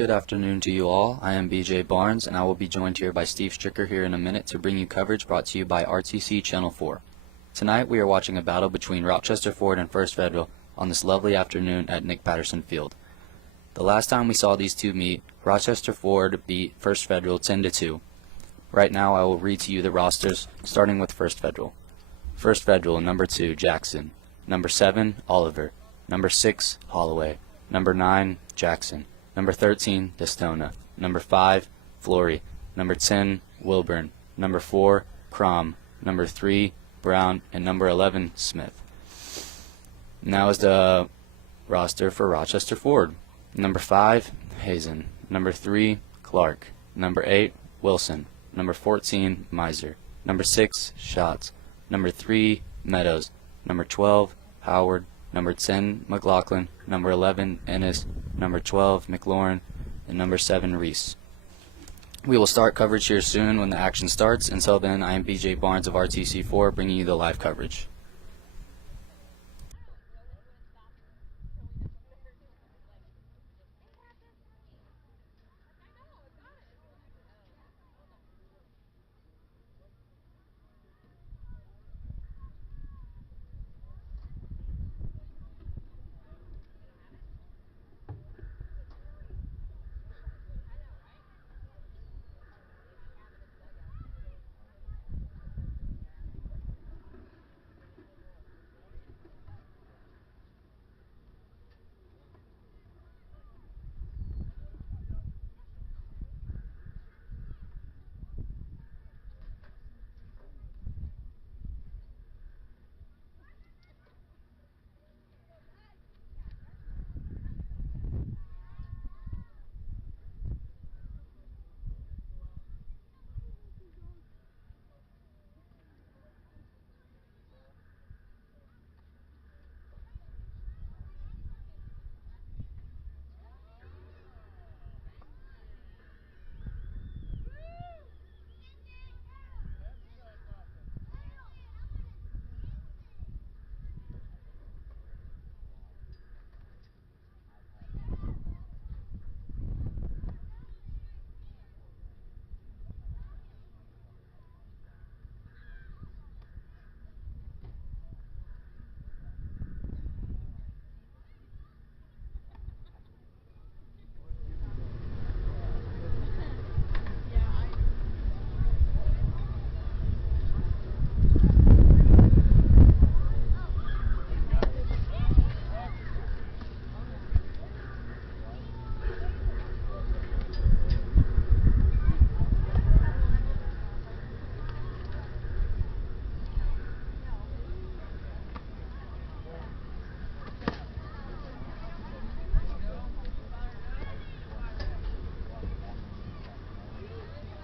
Good afternoon to you all. I am BJ Barnes, and I will be joined here by Steve Stricker here in a minute to bring you coverage brought to you by RTC Channel 4. Tonight we are watching a battle between Rochester Ford and First Federal on this lovely afternoon at Nick Patterson Field. The last time we saw these two meet, Rochester Ford beat First Federal 10-2. Right now I will read to you the rosters, starting with First Federal. First Federal, number 2, Jackson. Number 7, Oliver. Number 6, Holloway. Number 9, Jackson. Number 13, Destona. Number 5, Flory. Number 10, Wilburn. Number 4, Crom. Number 3, Brown. And number 11, Smith. Now is the roster for Rochester Ford. Number 5, Hazen. Number 3, Clark. Number 8, Wilson. Number 14, Miser. Number 6, Schatz. Number 3, Meadows. Number 12, Howard. Number 10, McLaughlin. Number 11, Ennis. Number 12, McLaurin. And number 7, Reese. We will start coverage here soon when the action starts. Until then, I am BJ Barnes of RTC4 bringing you the live coverage.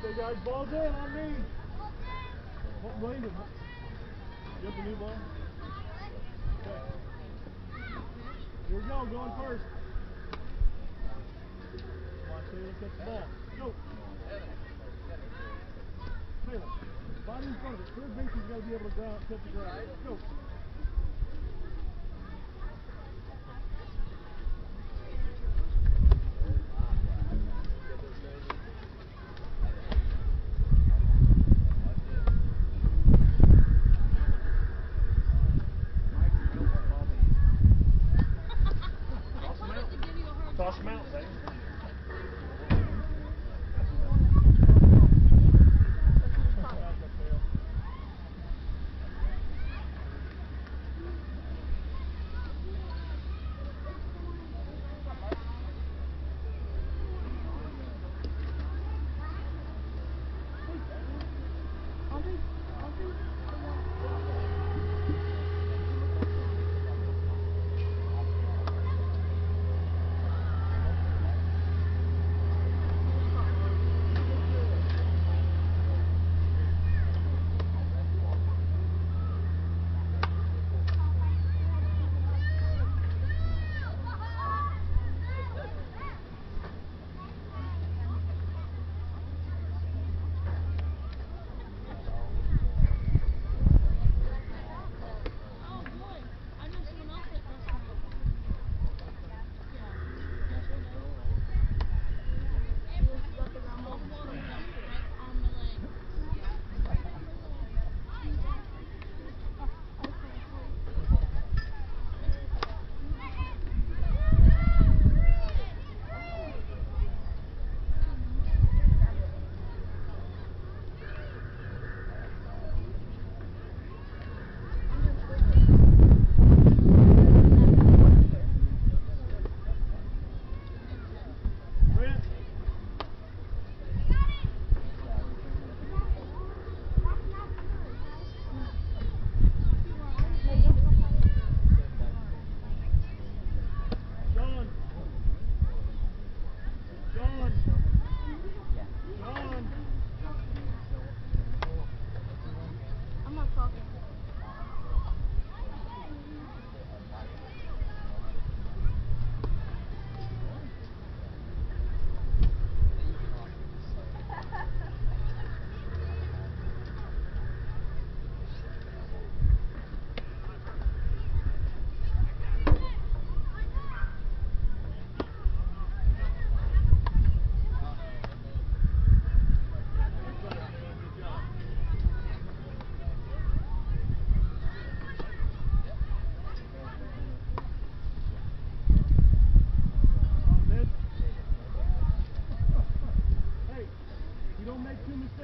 Hey guys, ball's in on me. What blade is it? You have the new ball? Okay. Here we go, going first. Come on, Taylor, catch the ball. Go. Taylor, body in front of it. Third base has got to be able to catch the ground. Go. Toss him out, Dave.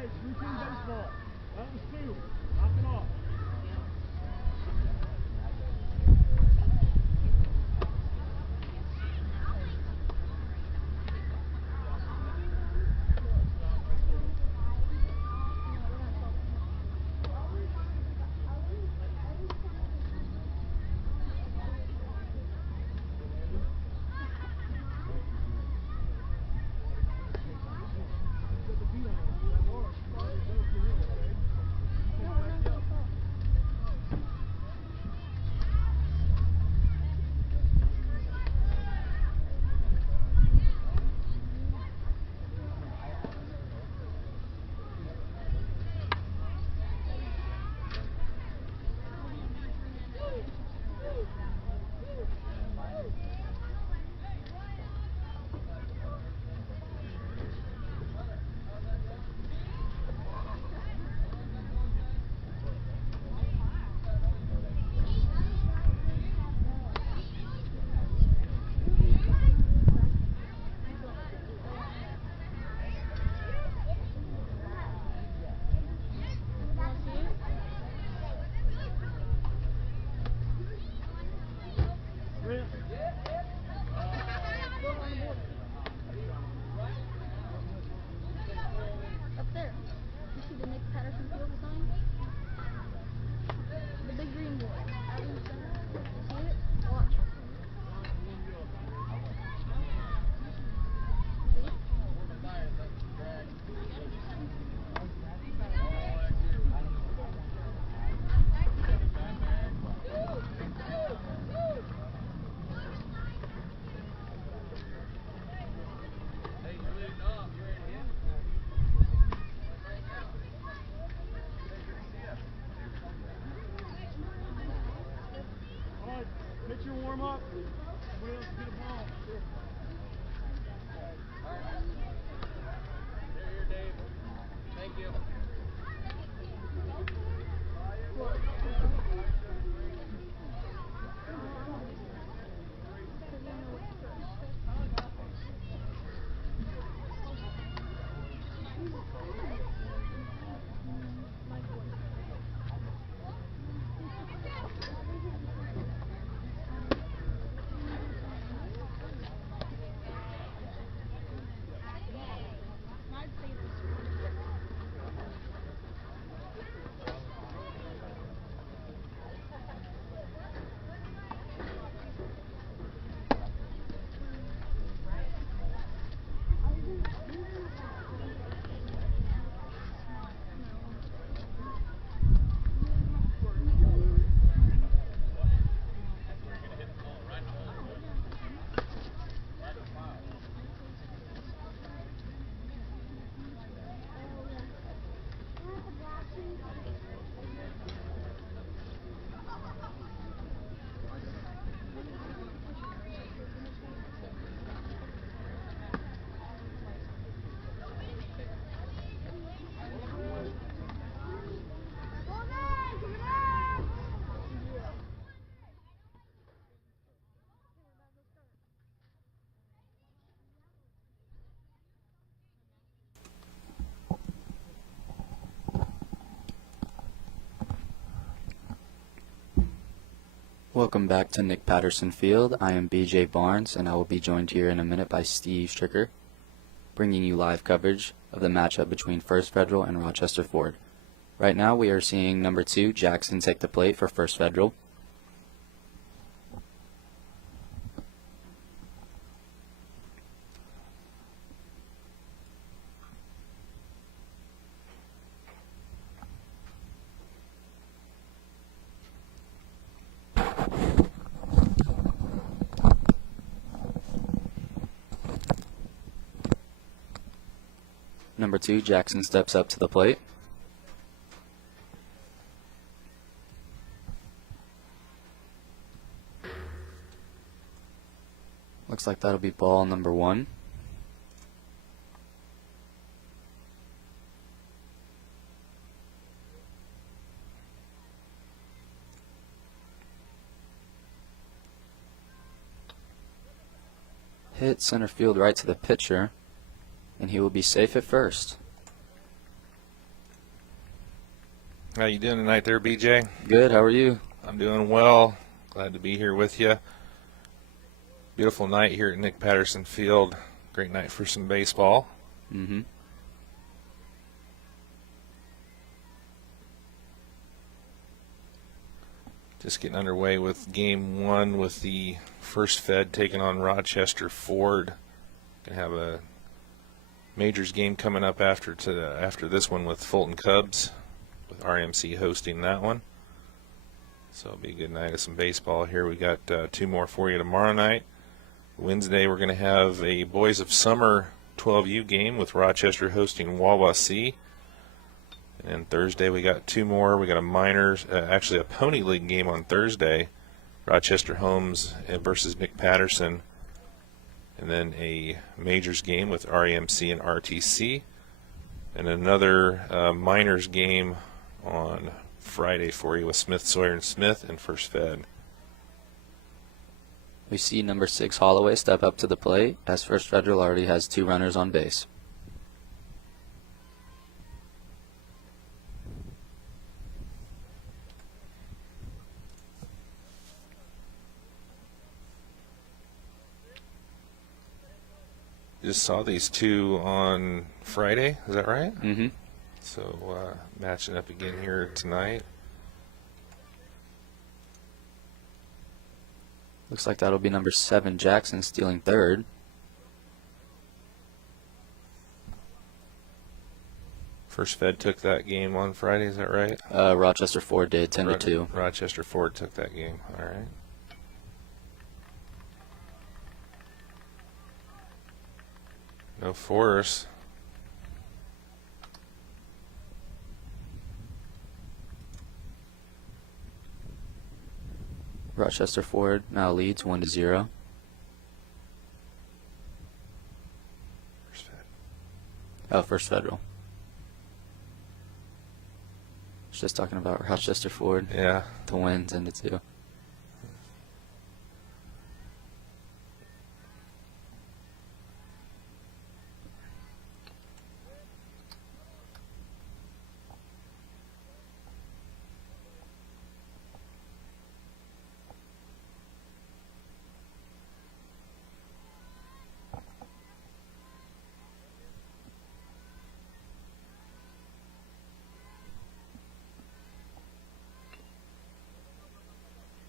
mistakes. Routine baseball. That was 2. Knock it off. Up there. You see the Nick Patterson Field sign? The big green one. Out in the center. See it? Watch. Alright, pitcher warm up. Somebody else get a ball. Sure. Here, Dave. Thank you. Welcome back to Nick Patterson Field. I am BJ Barnes, and I will be joined here in a minute by Steve Stricker, bringing you live coverage of the matchup between First Federal and Rochester Ford. Right now we are seeing number 2, Jackson, take the plate for First Federal. Number 2, Jackson steps up to the plate. Looks like that'll be ball number 1. Hit center field right to the pitcher, and he will be safe at first. How you doing tonight there, BJ? Good, how are you? I'm doing well. Glad to be here with you. Beautiful night here at Nick Patterson Field. Great night for some baseball. Mm-hmm. Just getting underway with game one with the First Fed taking on Rochester Ford. Gonna have a majors game coming up after this one with Fulton Cubs, with RMC hosting that one. So it'll be a good night of some baseball here. We got two more for you tomorrow night. Wednesday we're going to have a Boys of Summer 12U game with Rochester hosting Wawasee. And then Thursday we got two more. We got a minors, actually a Pony League game on Thursday. Rochester Homes versus Nick Patterson. And then a majors game with REMC and RTC. And another minors game on Friday for you with Smith, Sawyer, and Smith and First Fed. We see number 6 Holloway step up to the plate as First Federal already has 2 runners on base. Just saw these two on Friday, is that right? Mm-hmm. So matching up again here tonight. Looks like that'll be number 7 Jackson stealing third. First Fed took that game on Friday, is that right? Rochester Ford did 10-2. Rochester Ford took that game, all right. No force. Rochester Ford now leads 1-0. First Fed. Oh, First Federal. Just talking about Rochester Ford. Yeah. The win 10-2.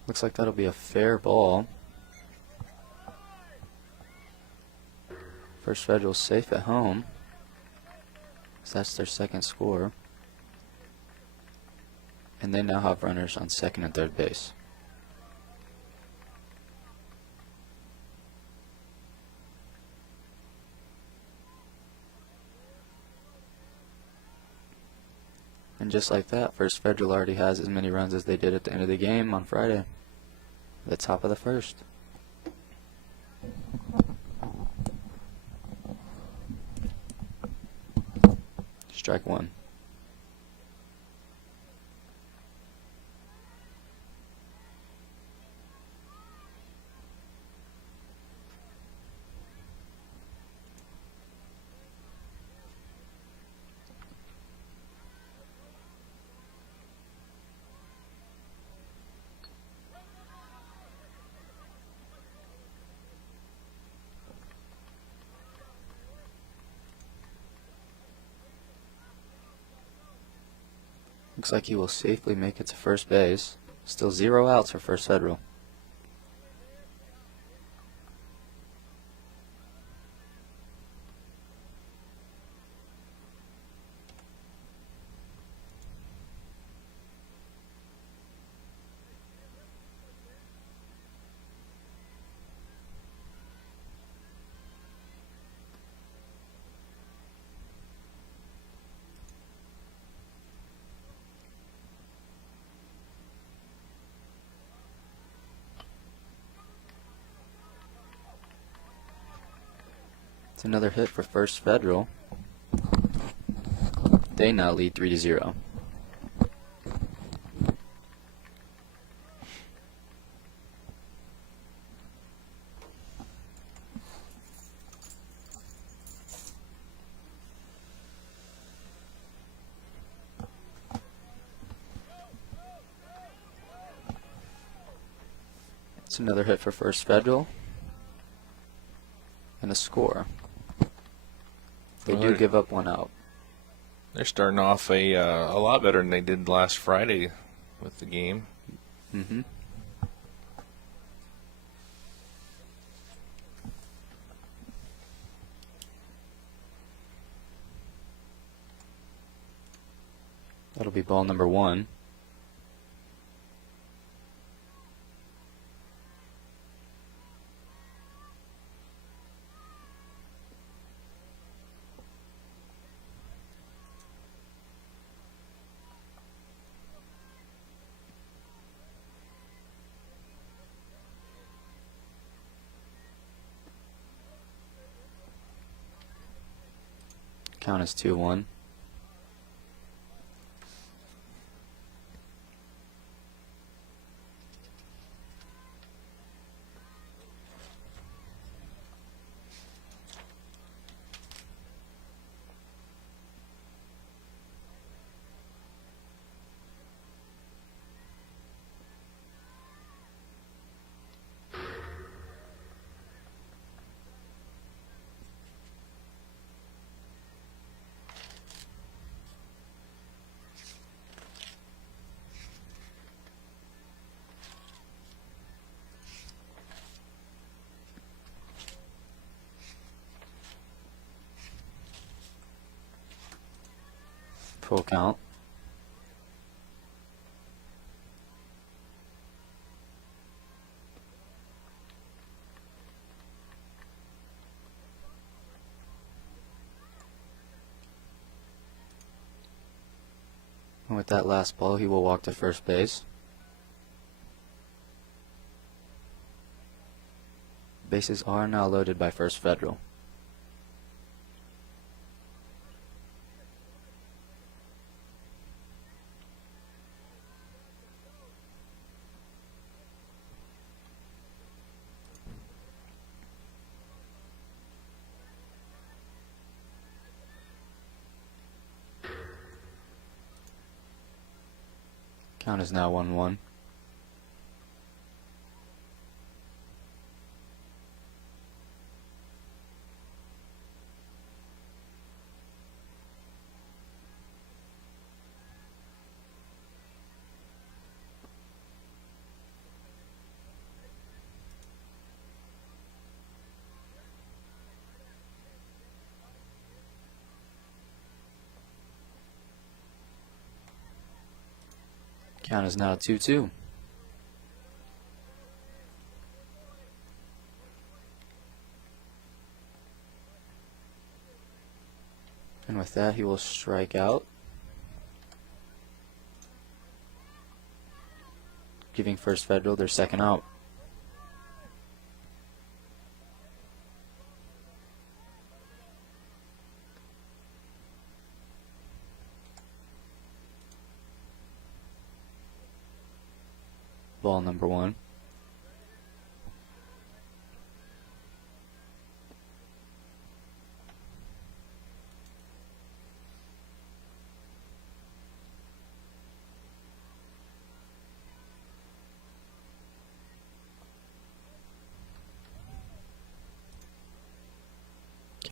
Looks like that'll be a fair ball. First Federal safe at home, so that's their second score. And they now have runners on second and third base. And just like that, First Federal already has as many runs as they did at the end of the game on Friday. The top of the first. Strike one. Looks like he will safely make it to first base. Still 0 outs for First Federal. It's another hit for First Federal. They now lead 3-0. It's another hit for First Federal. And a score. They do give up one out. They're starting off a lot better than they did last Friday with the game. Mm-hmm. That'll be ball number 1. Count is 2-1. Full count. And with that last ball, he will walk to first base. Bases are now loaded by First Federal. Count is now 1-1. Count is now 2-2. And with that, he will strike out, giving First Federal their second out. Ball number 1.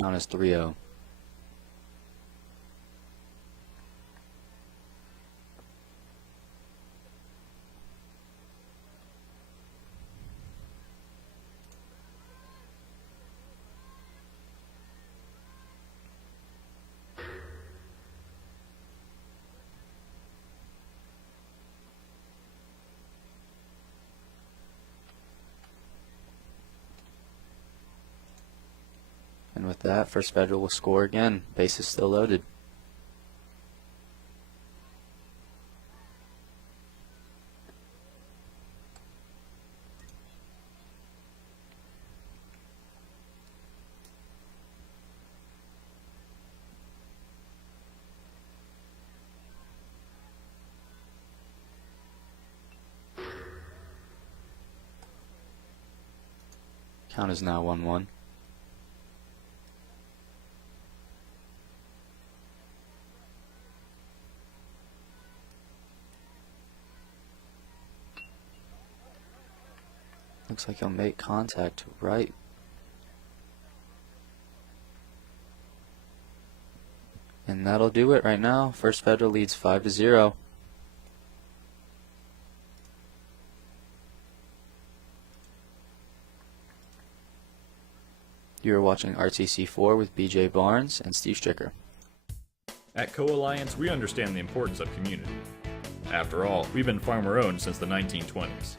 Count is 3-0. And with that, First Federal will score again. Base is still loaded. Count is now 1-1. Looks like he'll make contact right. And that'll do it right now. First Federal leads 5-0. You're watching RTC4 with BJ Barnes and Steve Stricker. At Co-Alliance, we understand the importance of community. After all, we've been farmer-owned since the 1920s.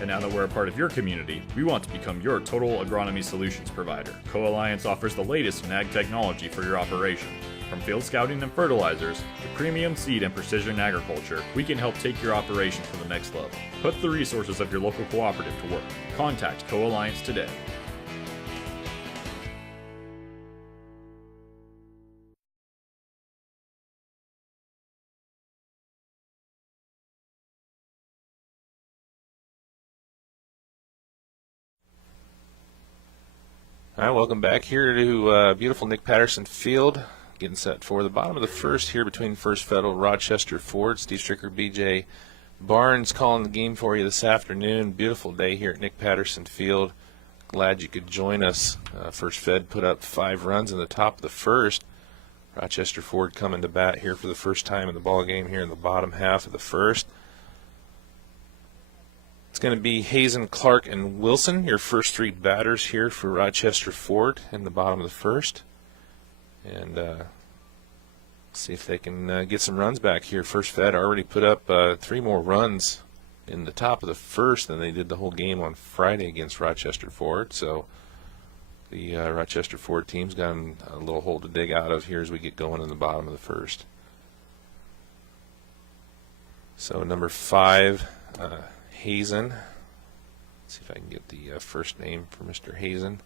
And now that we're a part of your community, we want to become your total agronomy solutions provider. Co-Alliance offers the latest in ag technology for your operation. From field scouting and fertilizers to premium seed and precision agriculture, we can help take your operation to the next level. Put the resources of your local cooperative to work. Contact Co-Alliance today. All right, welcome back here to beautiful Nick Patterson Field. Getting set for the bottom of the first here between First Federal, Rochester Ford. Steve Stricker, BJ Barnes calling the game for you this afternoon. Beautiful day here at Nick Patterson Field. Glad you could join us. First Fed put up 5 runs in the top of the first. Rochester Ford coming to bat here for the first time in the ball game here in the bottom half of the first. It's going to be Hazen, Clark, and Wilson, your first 3 batters here for Rochester Ford in the bottom of the first. And see if they can get some runs back here. First Fed already put up 3 more runs in the top of the first than they did the whole game on Friday against Rochester Ford. So the Rochester Ford team's got a little hole to dig out of here as we get going in the bottom of the first. So number 5, Hazen. Let's see if I can get the first name for Mr. Hazen.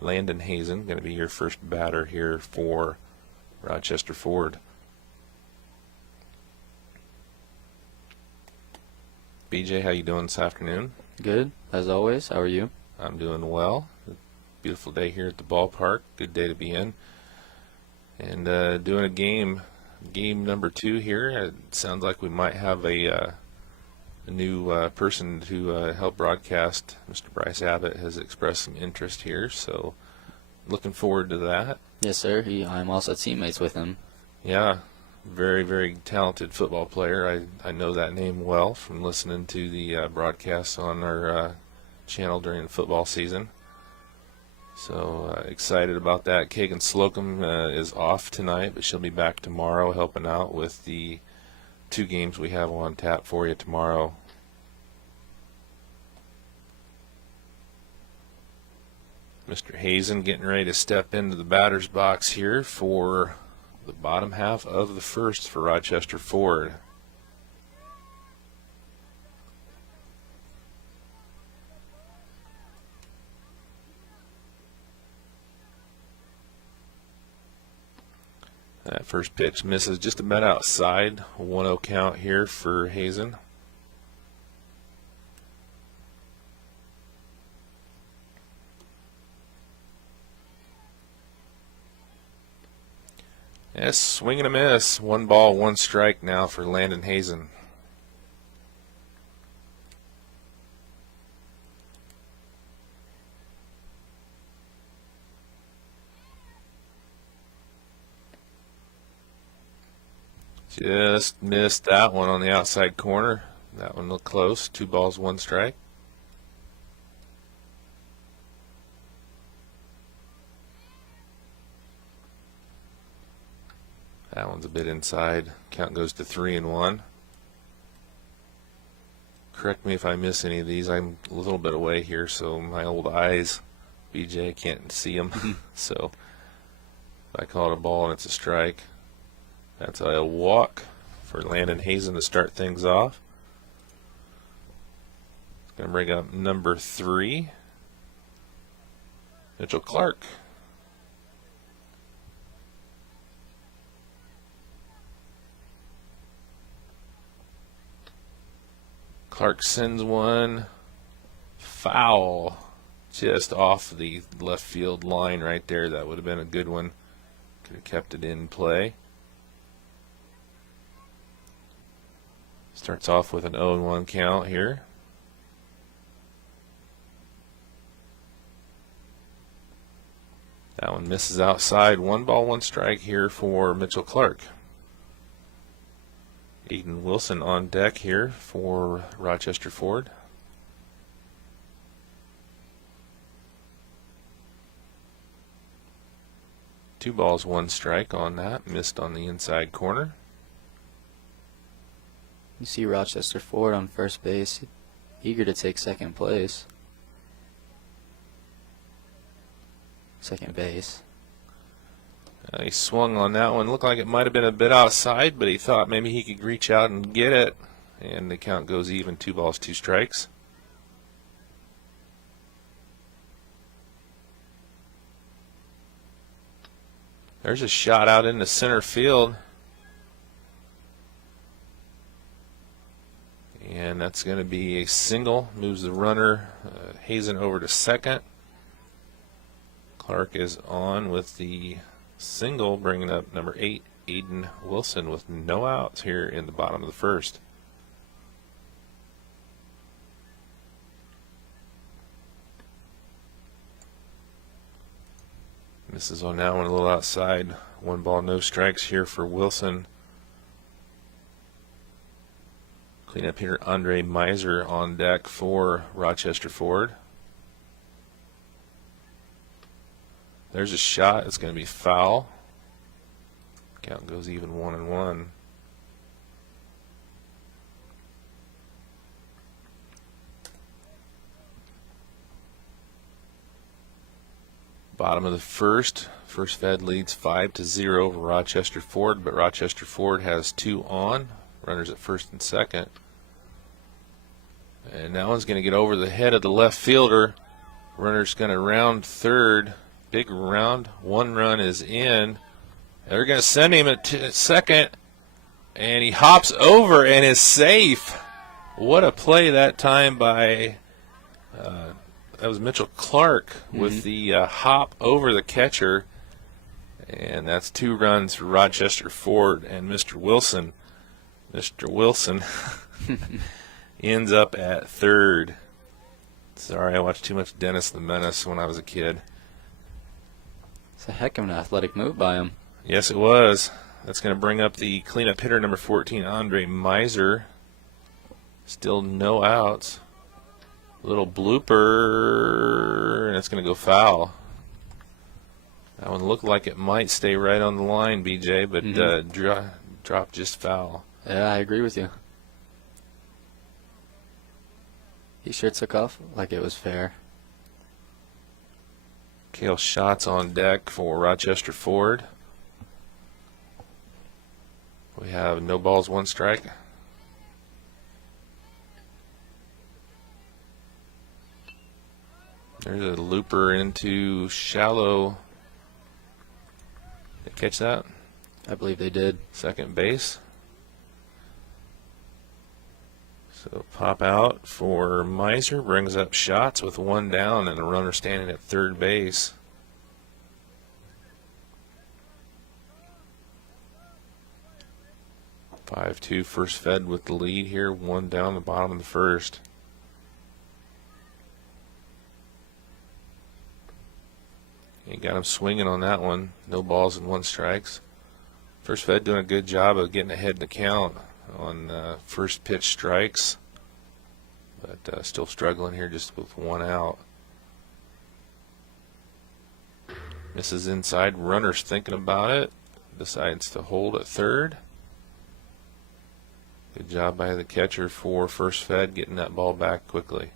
Landon Hazen, going to be your first batter here for Rochester Ford. BJ, how you doing this afternoon? Good, as always. How are you? I'm doing well. Beautiful day here at the ballpark. Good day to be in. And doing a game number 2 here. It sounds like we might have a new person to help broadcast. Mr. Bryce Abbott has expressed some interest here, so looking forward to that. Yes, sir. I'm also teammates with him. Yeah, very, very talented football player. I know that name well from listening to the broadcasts on our channel during the football season. So excited about that. Kagan Slocum is off tonight, but she'll be back tomorrow helping out with the 2 games we have on tap for you tomorrow. Mr. Hazen getting ready to step into the batter's box here for the bottom half of the first for Rochester Ford. That first pitch misses just about outside. 1-0 count here for Hazen. Yes, swing and a miss. 1 ball, 1 strike now for Landon Hazen. Just missed that one on the outside corner. That one looked close. 2 balls, 1 strike. That one's a bit inside. Count goes to 3-1. Correct me if I miss any of these. I'm a little bit away here, so my old eyes, BJ, can't see them. So if I call it a ball and it's a strike, that's a walk for Landon Hazen to start things off. Going to bring up number 3, Mitchell Clark. Clark sends one foul just off the left field line right there. That would have been a good one. Could have kept it in play. Starts off with an 0-1 count here. That one misses outside. 1 ball, 1 strike here for Mitchell Clark. Aiden Wilson on deck here for Rochester Ford. Two balls, 1 strike on that. Missed on the inside corner. You see Rochester Ford on first base, eager to take second place. Second base. He swung on that one. Looked like it might have been a bit outside, but he thought maybe he could reach out and get it. And the count goes even. 2 balls, 2 strikes. There's a shot out into center field. And that's going to be a single. Moves the runner, Hazen, over to second. Clark is on with the single, bringing up number 8, Aiden Wilson, with no outs here in the bottom of the first. Misses on that one, a little outside. 1 ball, no strikes here for Wilson. Cleanup hitter Andre Miser on deck for Rochester Ford. There's a shot. It's going to be foul. Count goes even, 1-1. Bottom of the first. First Fed leads 5-0 over Rochester Ford, but Rochester Ford has 2 on. Runners at first and second. And that one's going to get over the head of the left fielder. Runner's going to round third. Big round. 1 run is in. They're going to send him at second. And he hops over and is safe. What a play that time by, that was Mitchell Clark with the hop over the catcher. And that's 2 runs for Rochester Ford and Mr. Wilson. Mr. Wilson ends up at third. Sorry, I watched too much Dennis the Menace when I was a kid. It's a heck of an athletic move by him. Yes, it was. That's going to bring up the cleanup hitter, number 14, Andre Miser. Still no outs. Little blooper, and it's going to go foul. That one looked like it might stay right on the line, BJ, but dropped just foul. Yeah, I agree with you. He sure took off like it was fair. Cale Schatz on deck for Rochester Ford. We have no balls, 1 strike. There's a looper into shallow. Did you catch that? I believe they did. Second base. So pop out for Miser, brings up Schatz with 1 down and a runner standing at third base. (5-2) First Fed with the lead here, 1 down the bottom of the first. He got him swinging on that one. No balls and 1 strikes. First Fed doing a good job of getting ahead in the count on first pitch strikes, but still struggling here just with 1 out. Misses inside. Runner's thinking about it. Decides to hold at third. Good job by the catcher for First Fed getting that ball back quickly.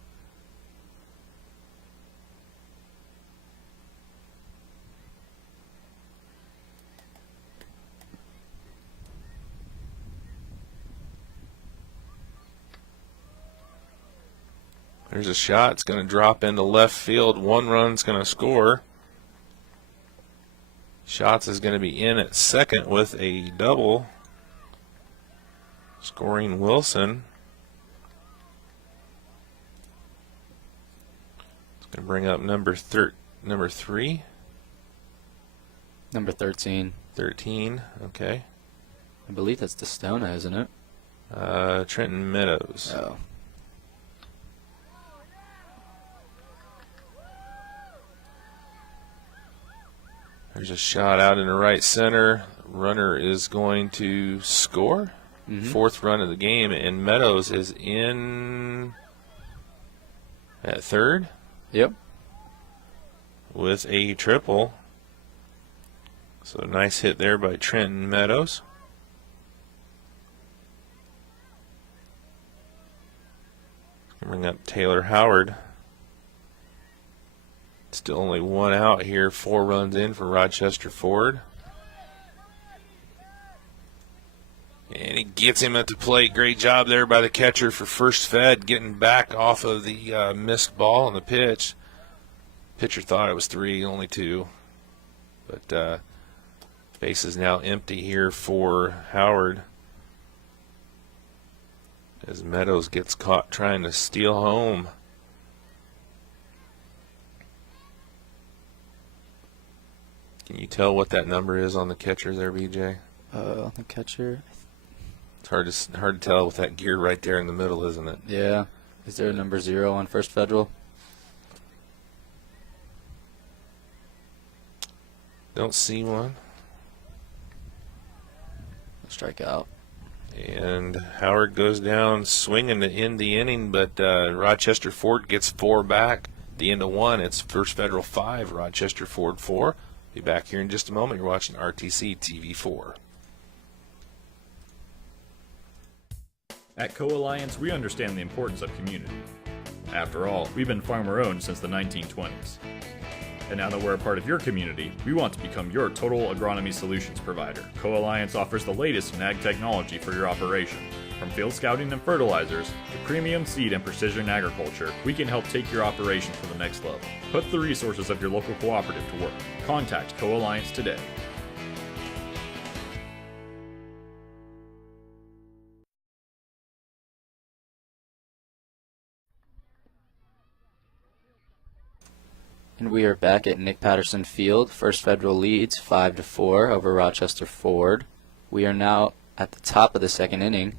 There's a shot. It's going to drop into left field. 1 run's going to score. Schatz is going to be in at second with a double, scoring Wilson. It's going to bring up number 3. Number 13. 13, okay. I believe that's Destona, isn't it? Trenton Meadows. Oh. There's a shot out in the right center. Runner is going to score. Fourth run of the game, and Meadows is in at third. Yep. With a triple. So nice hit there by Trenton Meadows. Bring up Taylor Howard. Still only one out here, 4 runs in for Rochester Ford. And he gets him at the plate. Great job there by the catcher for First Fed, getting back off of the missed ball on the pitch. Pitcher thought it was 3, only 2. But base is now empty here for Howard, as Meadows gets caught trying to steal home. Can you tell what that number is on the catcher there, BJ? On the catcher. It's hard to tell with that gear right there in the middle, isn't it? Yeah. Is there a number 0 on First Federal? Don't see one. Strike out. And Howard goes down swinging to end the inning, but Rochester Ford gets 4 back. The end of 1, it's First Federal 5, Rochester Ford 4. Be back here in just a moment. You're watching RTC TV4. At Co-Alliance, we understand the importance of community. After all, we've been farmer-owned since the 1920s. And now that we're a part of your community, we want to become your total agronomy solutions provider. Co-Alliance offers the latest in ag technology for your operation. From field scouting and fertilizers to premium seed and precision agriculture, we can help take your operation to the next level. Put the resources of your local cooperative to work. Contact Co-Alliance today. And we are back at Nick Patterson Field. First Federal leads 5-4 over Rochester Ford. We are now at the top of the second inning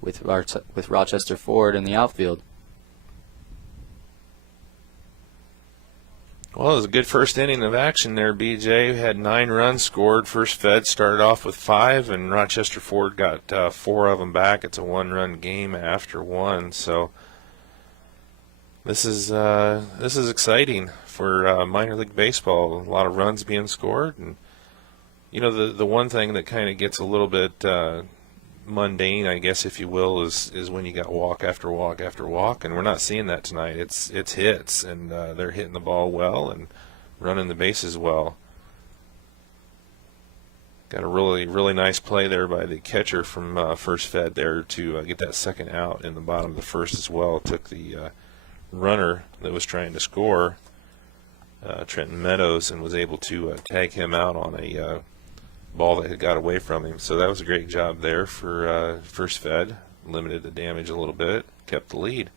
with Rochester Ford in the outfield. Well, it was a good first inning of action there, BJ. We had 9 runs scored. First Fed started off with 5, and Rochester Ford got 4 of them back. It's a 1-run game after 1, so this is exciting for minor league baseball. A lot of runs being scored, and you know the one thing that kind of gets a little bit mundane, I guess, if you will, is when you got walk after walk after walk, and we're not seeing that tonight. It's hits, and they're hitting the ball well and running the bases well. Got a really nice play there by the catcher from First Fed there to get that second out in the bottom of the first as well. Took the runner that was trying to score, Trenton Meadows, and was able to tag him out on a ball that had got away from him. So that was a great job there for First Fed. Limited the damage a little bit, kept the lead.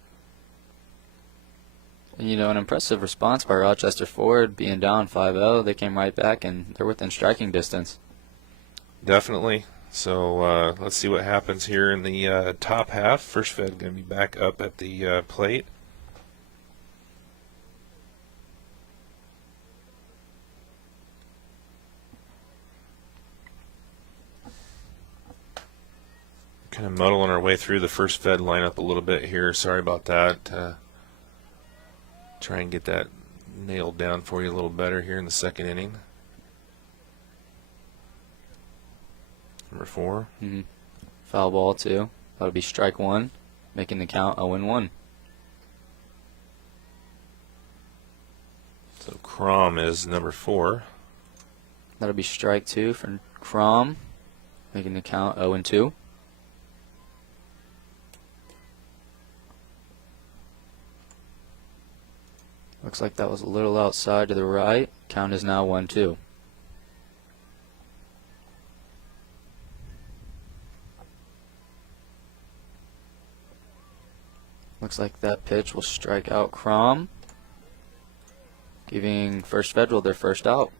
And, you know, an impressive response by Rochester Ford, being down 5-0. They came right back, and they're within striking distance. Definitely. So let's see what happens here in the top half. First Fed going to be back up at the plate. Kind of muddling our way through the First Fed lineup a little bit here. Sorry about that. Try and get that nailed down for you a little better here in the second inning. Number 4. Foul ball 2. That'll be strike 1, making the count 0-1. So Crom is number 4. That'll be strike 2 for Crom, making the count 0-2. Looks like that was a little outside to the right. Count is now 1-2. Looks like that pitch will strike out Crom, giving First Federal their first out.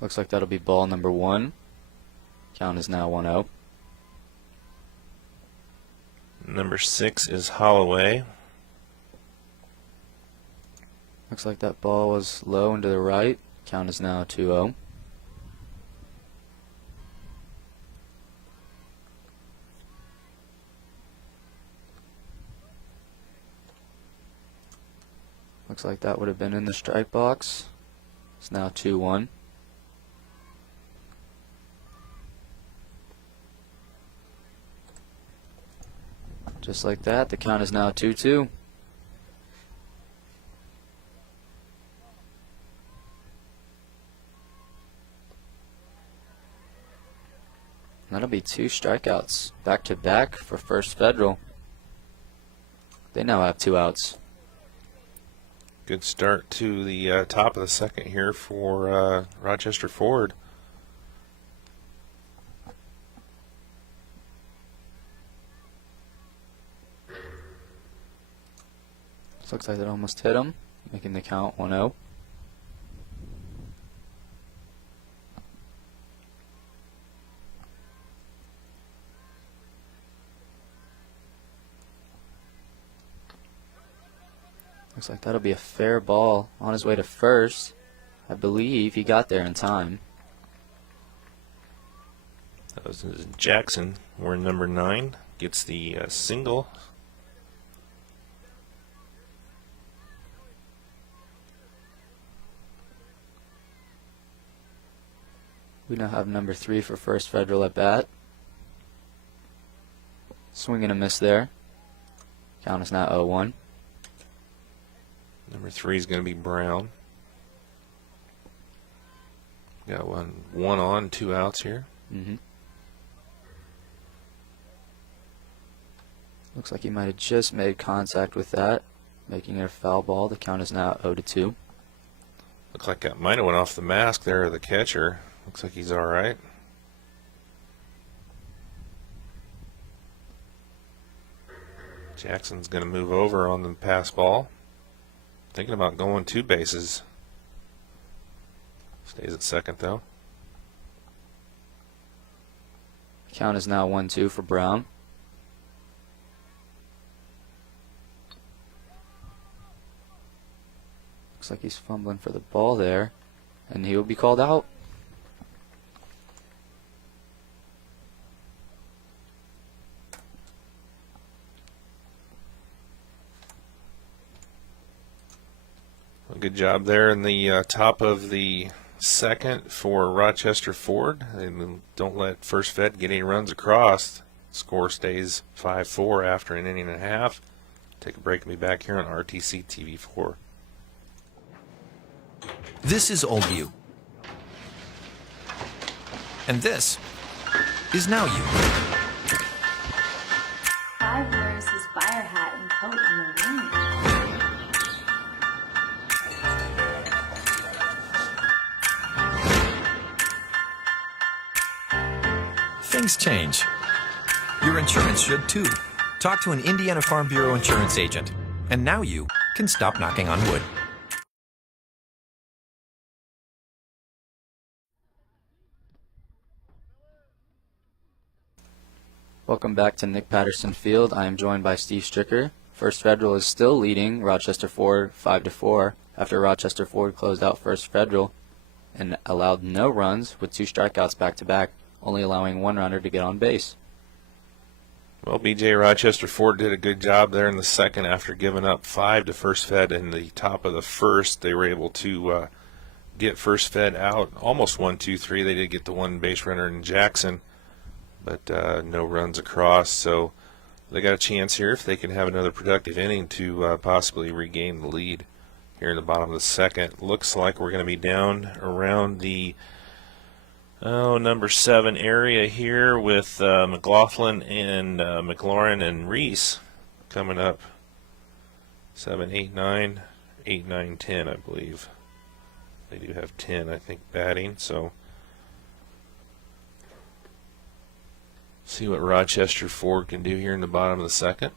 Looks like that'll be ball number 1. Count is now 1-0. Number 6 is Holloway. Looks like that ball was low and to the right. Count is now 2-0. Looks like that would have been in the strike box. It's now 2-1. Just like that, the count is now 2-2. That'll be 2 strikeouts back to back for First Federal. They now have 2 outs. Good start to the top of the second here for Rochester Ford. This looks like that almost hit him, making the count 1-0. Looks like that'll be a fair ball on his way to first. I believe he got there in time. That was Jackson, wearing number 9, gets the single. We now have number 3 for First Federal at bat. Swing and a miss there. Count is now 0-1. Number 3 is going to be Brown. Got one on, 2 outs here. Looks like he might have just made contact with that, making it a foul ball. The count is now 0-2. Looks like that might have went off the mask there of the catcher. Looks like he's all right. Jackson's going to move over on the pass ball. Thinking about going 2 bases. Stays at second though. Count is now 1-2 for Brown. Looks like he's fumbling for the ball there, and he will be called out. Good job there in the top of the second for Rochester Ford. And don't let First Fed get any runs across. Score stays 5-4 after an inning and a half. Take a break and be back here on RTC TV4. This is Oldview. And this is Now You. 5 wears his fire hat and coat in the ring. Things change. Your insurance should too. Talk to an Indiana Farm Bureau insurance agent. And now you can stop knocking on wood. Welcome back to Nick Patterson Field. I am joined by Steve Stricker. First Federal is still leading Rochester Ford 5-4 after Rochester Ford closed out First Federal and allowed no runs with 2 strikeouts back to back, only allowing 1 runner to get on base. Well, BJ, Rochester Ford did a good job there in the second after giving up 5 to First Fed in the top of the first. They were able to get First Fed out almost 1-2-3. They did get the 1 base runner in Jackson, but no runs across. So they got a chance here if they can have another productive inning to possibly regain the lead here in the bottom of the second. Looks like we're going to be down around the number 7 area here with McLaughlin and McLaurin and Reese coming up. 7, 8, 9, 8, 9, 10, I believe. They do have 10, I think, batting. So see what Rochester Ford can do here in the bottom of the second.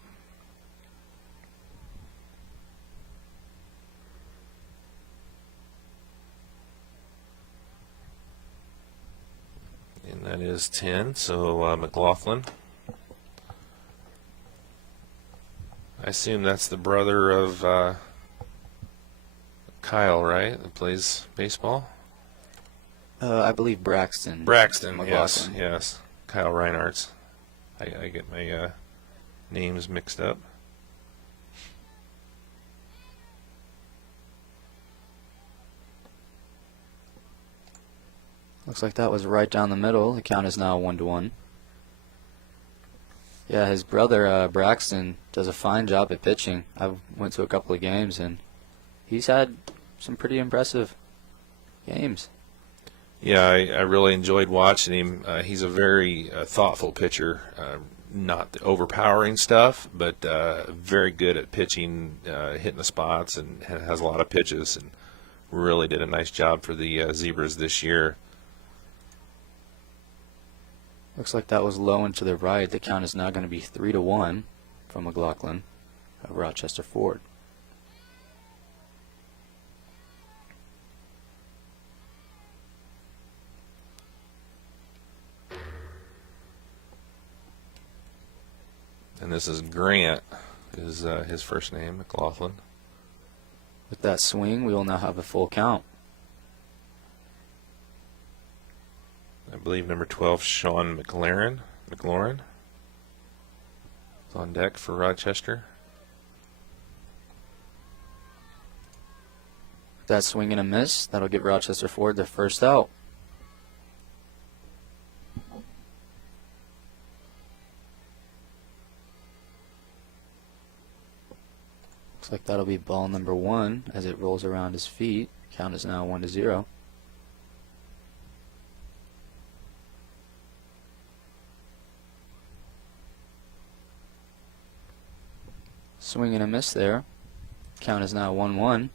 And that is 10, so McLaughlin I assume that's the brother of Kyle, right? That plays baseball. I believe Braxton. Braxton, yes, McLaughlin. yes. Kyle Reinhardt's. I get my names mixed up. Looks like that was right down the middle. The count is now 1-1. Yeah, his brother Braxton does a fine job at pitching. I went to a couple of games, and he's had some pretty impressive games. Yeah, I really enjoyed watching him. He's a very thoughtful pitcher. Not the overpowering stuff, but very good at pitching, hitting the spots, and has a lot of pitches, and really did a nice job for the Zebras this year. Looks like that was low and to the right. The count is now going to be 3-1 from McLaughlin of Rochester Ford. And this is Grant, is his first name, McLaughlin. With that swing, we will now have a full count. I believe number 12, Sean McLaurin is on deck for Rochester. With that swing and a miss, that'll give Rochester Ford their first out. Looks like that'll be ball number 1 as it rolls around his feet. Count is now 1-0. Swing and a miss there. Count is now 1-1.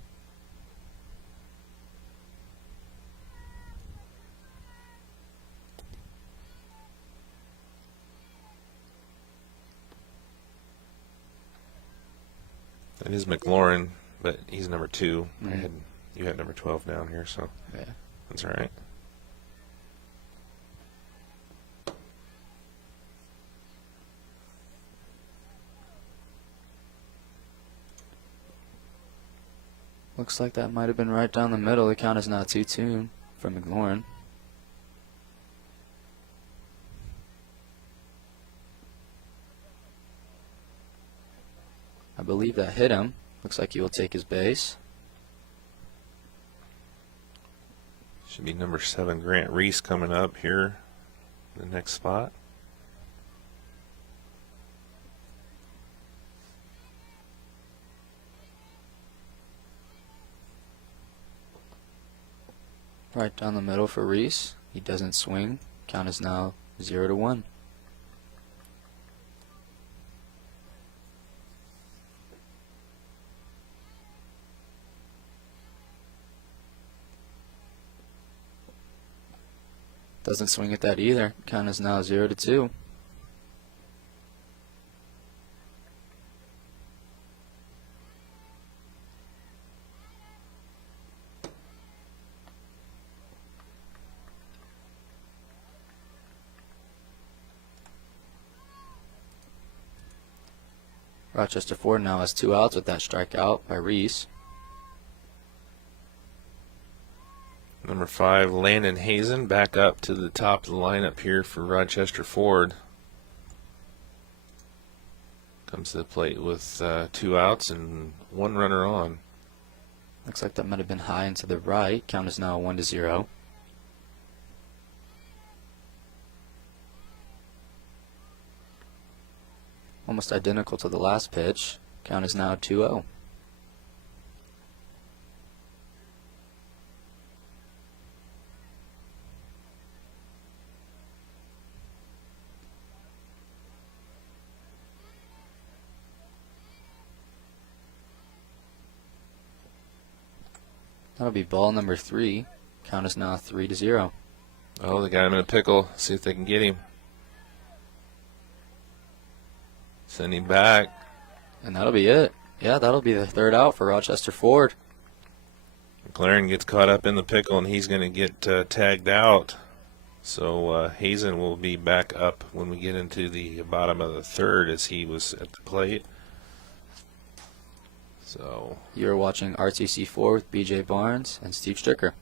It is McLaurin, but he's number 2. Mhm. You had number 12 down here, so Yeah. that's all right. Looks like that might have been right down the middle. The count is now 2-2 for McLaurin. I believe that hit him. Looks like he will take his base. Should be number 7, Grant Reese, coming up here, the next spot. Right down the middle for Reese. He doesn't swing. Count is now 0-1. Doesn't swing at that either. Count is now 0-2. Rochester Ford now has 2 outs with that strikeout by Reese. Number 5, Landon Hazen, back up to the top of the lineup here for Rochester Ford. Comes to the plate with 2 outs and 1 runner on. Looks like that might have been high and to the right. Count is now 1-0. Almost identical to the last pitch. Count is now 2-0. That'll be ball number 3. Count is now 3-0. Oh, they got him in a pickle. See if they can get him. Send him back. And that'll be it. Yeah, that'll be the 3rd out for Rochester Ford. McLaren gets caught up in the pickle, and he's going to get tagged out. So Hazen will be back up when we get into the bottom of the 3rd, as he was at the plate. So You're watching RTC4 with BJ Barnes and Steve Stricker.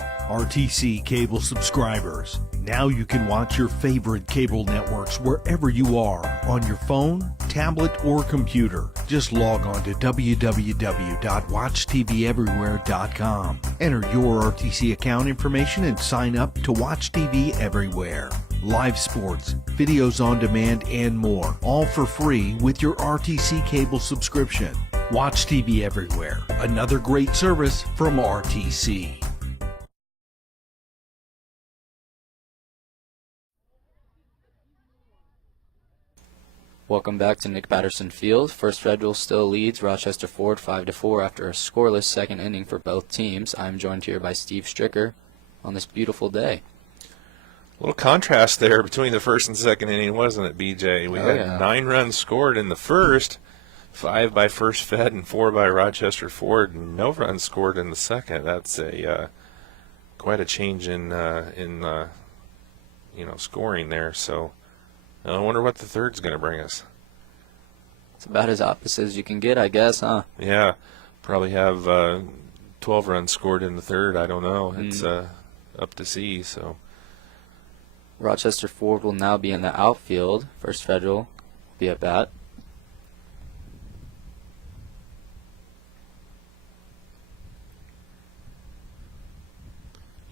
RTC cable subscribers. Now you can watch your favorite cable networks wherever you are on your phone, tablet, or computer. Just log on to www.watchtveverywhere.com. Enter your RTC account information and sign up to watch TV everywhere. Live sports, videos on demand, and more, all for free with your RTC cable subscription. Watch TV everywhere. Another great service from RTC. Welcome back to Nick Patterson Field. First Federal still leads Rochester Ford 5-4 after a scoreless second inning for both teams. I'm joined here by Steve Stricker on this beautiful day. a little contrast there between the first and second inning, wasn't it, BJ? We had 9 runs scored in the first, 5 by First Fed and 4 by Rochester Ford, and no runs scored in the second. That's a quite a change in scoring there. So I wonder what the third's going to bring us. It's about as opposite as you can get, I guess, huh? Yeah, probably have 12 runs scored in the third. I don't know. It's up to see. So Rochester Ford will now be in the outfield. First Federal will be at bat.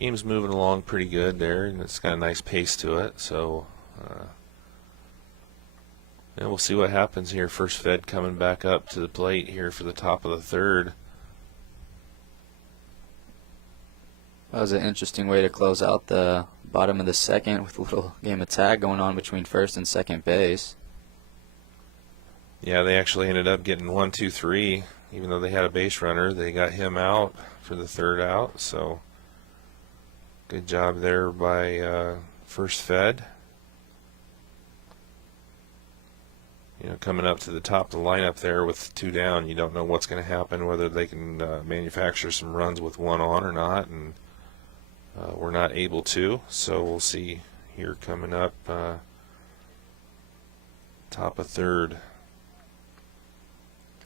Game's moving along pretty good there, and it's got a nice pace to it. So and we'll see what happens here. First Fed coming back up to the plate here for the top of the third. That was an interesting way to close out the bottom of the second with a little game of tag going on between first and second base. Yeah, they actually ended up getting 1, 2, 3. Even though they had a base runner, they got him out for the third out. So good job there by First Fed. Coming up to the top of the lineup there with 2 down, you don't know what's going to happen, whether they can manufacture some runs with 1 on or not, and we're not able to. So we'll see here coming up top of third.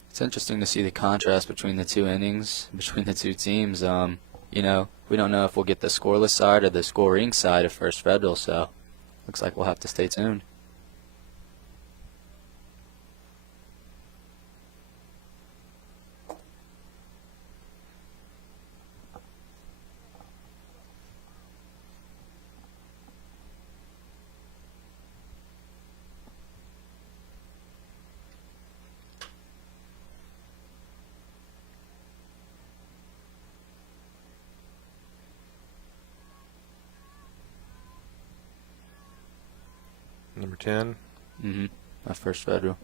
It's interesting to see the contrast between the 2 innings, between the 2 teams. We don't know if we'll get the scoreless side or the scoring side of First Federal, so looks like we'll have to stay tuned. Number 10. At First Federal.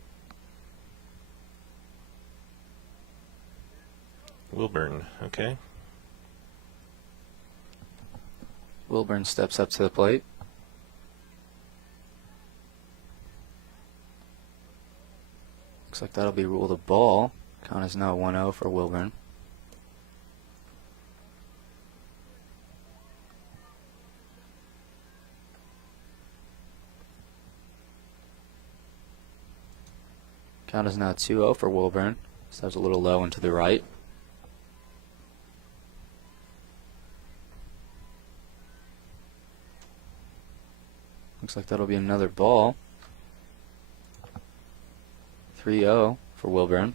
Wilburn, okay. Wilburn steps up to the plate. Looks like that'll be ruled a ball. Count is now 1-0 for Wilburn. Count is now 2-0 for Wilburn. So that was a little low and to the right. Looks like that'll be another ball. 3-0 for Wilburn.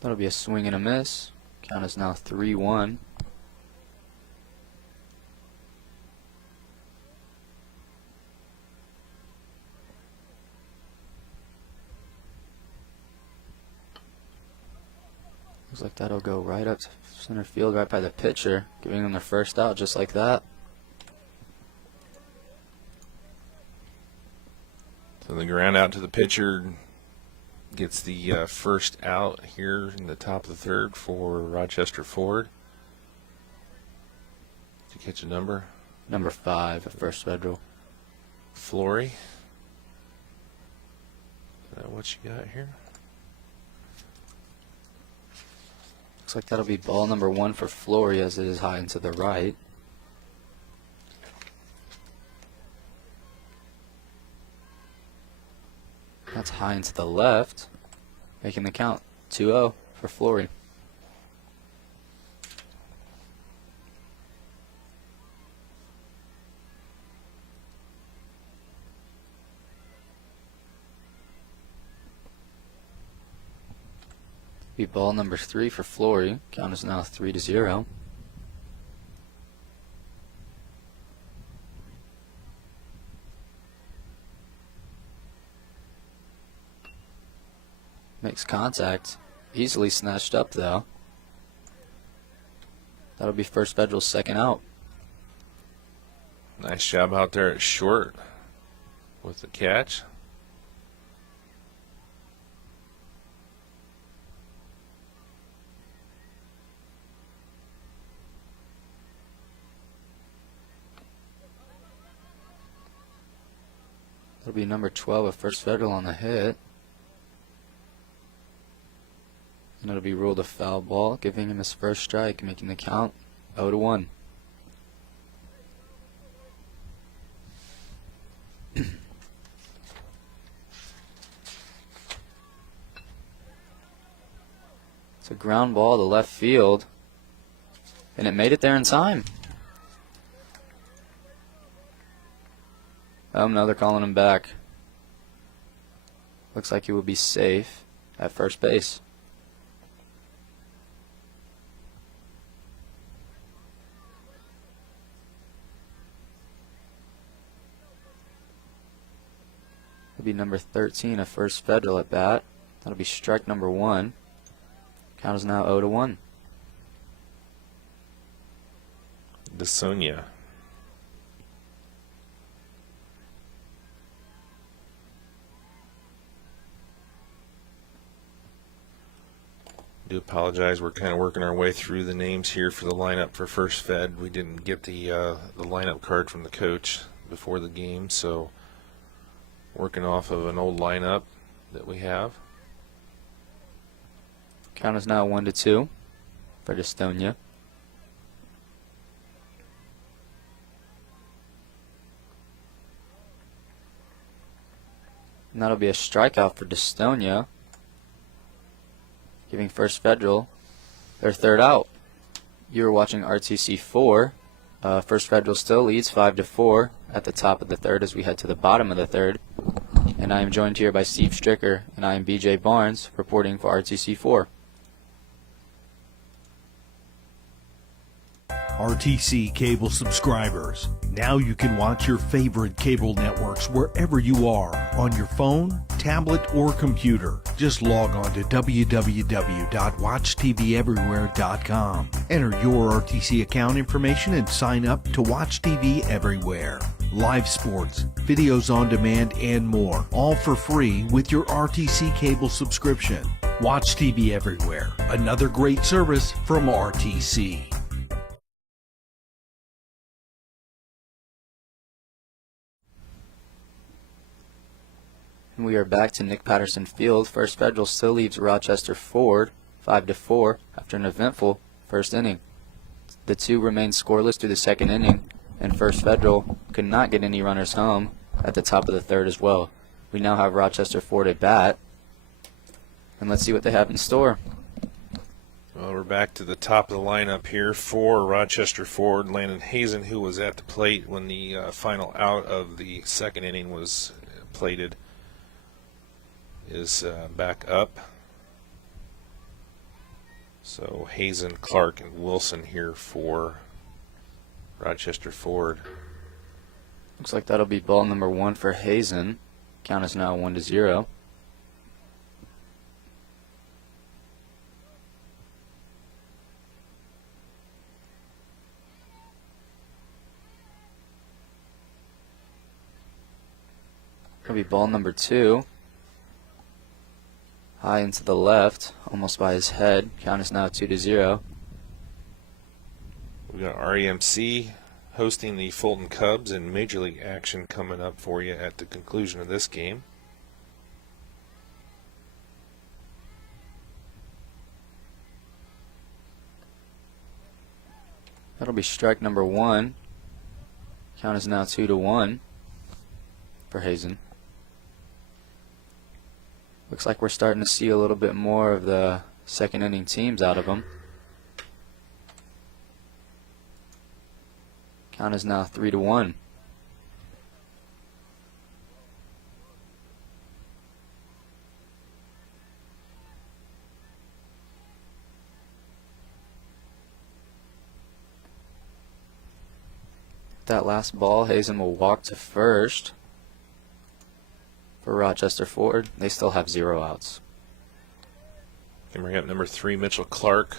That'll be a swing and a miss. Count is now 3-1. Looks like that'll go right up to center field, right by the pitcher, giving them their first out just like that. So the ground out to the pitcher gets the first out here in the top of the third for Rochester Ford. Did you catch a number? Number 5 at First Federal. Flory. Is that what you got here? Looks like that'll be ball number 1 for Flory as it is high and to the right. high and to the left, making the count 2-0 for Flory. Be ball number 3 for Flory. Count is now 3-0. Makes contact. Easily snatched up though. That'll be First Federal's second out. Nice job out there at short with the catch. That'll be number 12 of First Federal on the hit. And it'll be ruled a foul ball, giving him his first strike, making the count 0-1. It's a ground ball to left field, and it made it there in time. Oh no, they're calling him back. Looks like he will be safe at first base. It'll be number 13 of First Federal at bat. That'll be strike number 1. Count is now 0-1. DeSonia. Do apologize. We're kind of working our way through the names here for the lineup for First Fed. We didn't get the lineup card from the coach before the game, so working off of an old lineup that we have. Count is now 1-2 for Destonia. And that'll be a strikeout for Destonia, giving First Federal their third out. You're watching RTC 4. First Federal still leads 5-4 at the top of the third as we head to the bottom of the third. And I am joined here by Steve Stricker, and I am BJ Barnes reporting for RTC 4. RTC cable subscribers. Now you can watch your favorite cable networks wherever you are, on your phone, tablet, or computer. Just log on to www.watchTVEverywhere.com. Enter your RTC account information and sign up to watch TV everywhere. Live sports, videos on demand, and more, all for free with your RTC cable subscription. Watch TV Everywhere, another great service from RTC. And we are back to Nick Patterson Field. First Federal still leads Rochester Ford 5-4 after an eventful first inning. The two remain scoreless through the second inning, and First Federal could not get any runners home at the top of the third as well. We now have Rochester Ford at bat, and let's see what they have in store. Well, we're back to the top of the lineup here for Rochester Ford. Landon Hazen, who was at the plate when the final out of the second inning was plated, is back up. So Hazen, Clark, and Wilson here for Rochester Ford. Looks like that'll be ball number 1 for Hazen. Count is now 1-0. Gonna be ball number 2. High into the left, almost by his head. Count is now 2-0. We got REMC hosting the Fulton Cubs and Major League action coming up for you at the conclusion of this game. That'll be strike number 1. Count is now 2-1 for Hazen. Looks like we're starting to see a little bit more of the second inning teams out of them. Count is now 3-1. That last ball, Hazen will walk to first. For Rochester Ford, they still have 0 outs. Can bring up number 3, Mitchell Clark.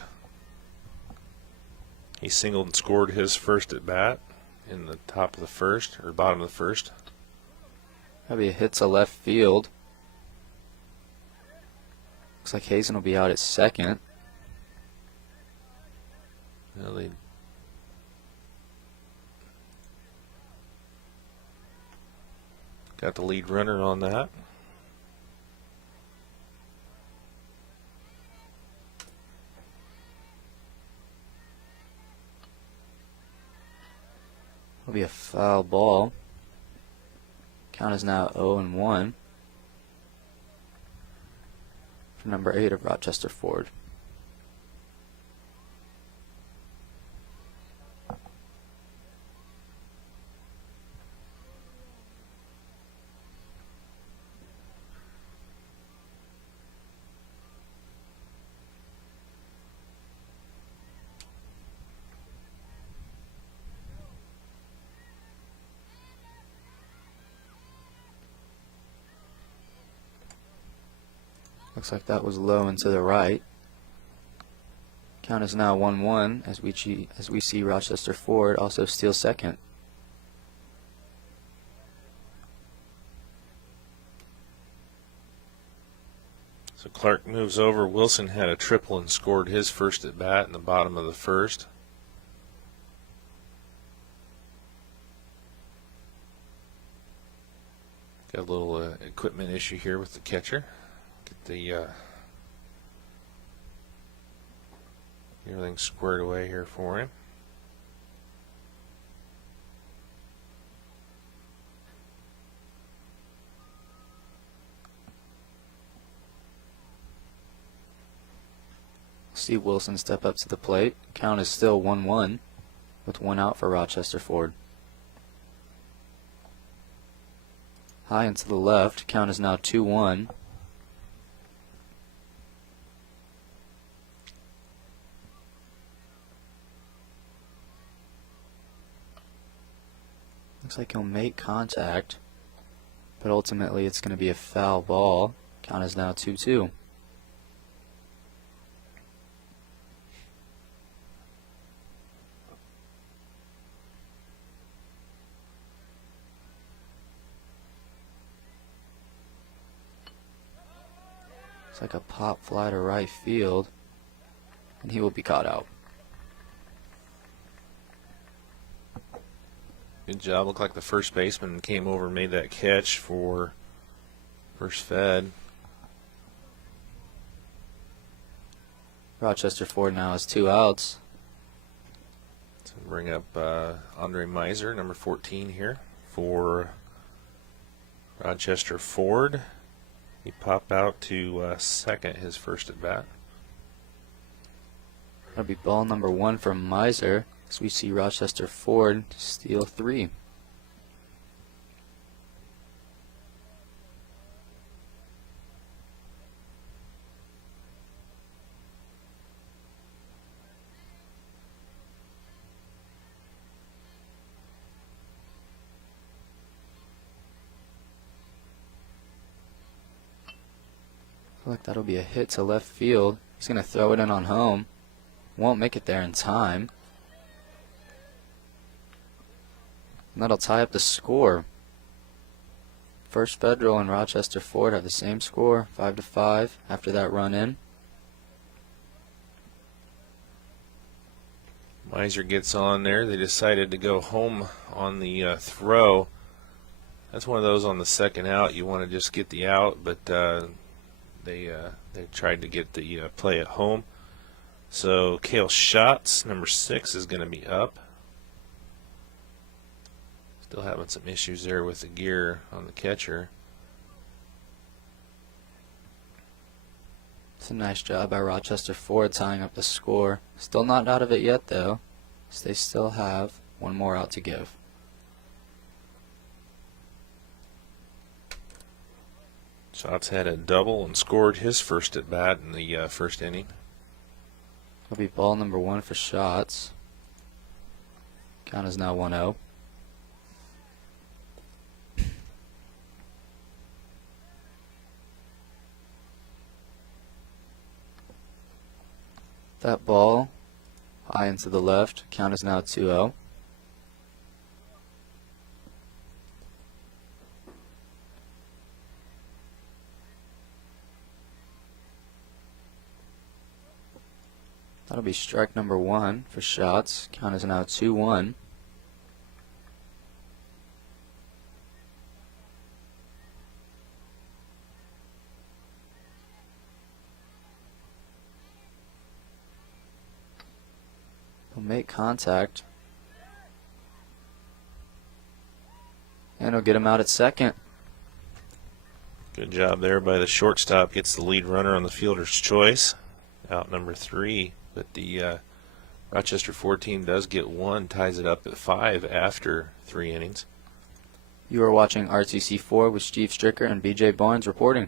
He singled and scored his first at bat in the top of the first, or bottom of the first. That'll be a hit to left field. Looks like Hazen will be out at second. Well, they got the lead runner on that. It'll be a foul ball. Count is now 0-1 for number 8 of Rochester Ford. Looks like that was low and to the right. Count is now 1-1 as we see Rochester Ford also steal second. So Clark moves over. Wilson had a triple and scored his first at bat in the bottom of the first. Got a little equipment issue here with the catcher. Get the everything squared away here for him. See Wilson step up to the plate. Count is still 1-1 with 1 out for Rochester Ford. High and to the left. Count is now 2-1. Looks like he'll make contact, but ultimately it's going to be a foul ball. Count is now 2-2. It's like a pop fly to right field, and he will be caught out. Good job. Looked like the first baseman came over and made that catch for first Fed. Rochester Ford now has 2 outs. So bring up Andre Miser, number 14 here for Rochester Ford. He popped out to second his first at bat. That'll be ball number 1 for Miser as we see Rochester Ford steal 3. Look, that'll be a hit to left field. He's going to throw it in on home. Won't make it there in time. And that'll tie up the score. First Federal and Rochester Ford have the same score, 5-5 after that run in. Miser gets on there. They decided to go home on the throw. That's one of those on the second out. You want to just get the out, but they tried to get the play at home. So Cale Schatz, number 6, is going to be up. Still having some issues there with the gear on the catcher. It's a nice job by Rochester Ford tying up the score. Still not out of it yet though, as they still have one more out to give. Shots had a double and scored his first at bat in the first inning. It'll be ball number 1 for Shots. Count is now 1-0. That ball high into the left. Count is now 2-0. That'll be strike number 1 for Shots. Count is now 2-1. He'll make contact. And he'll get him out at second. Good job there by the shortstop. Gets the lead runner on the fielder's choice. Out number 3. But the Rochester Ford team does get 1, ties it up at 5 after 3 innings. You are watching RTC 4 with Steve Stricker and BJ Barnes reporting.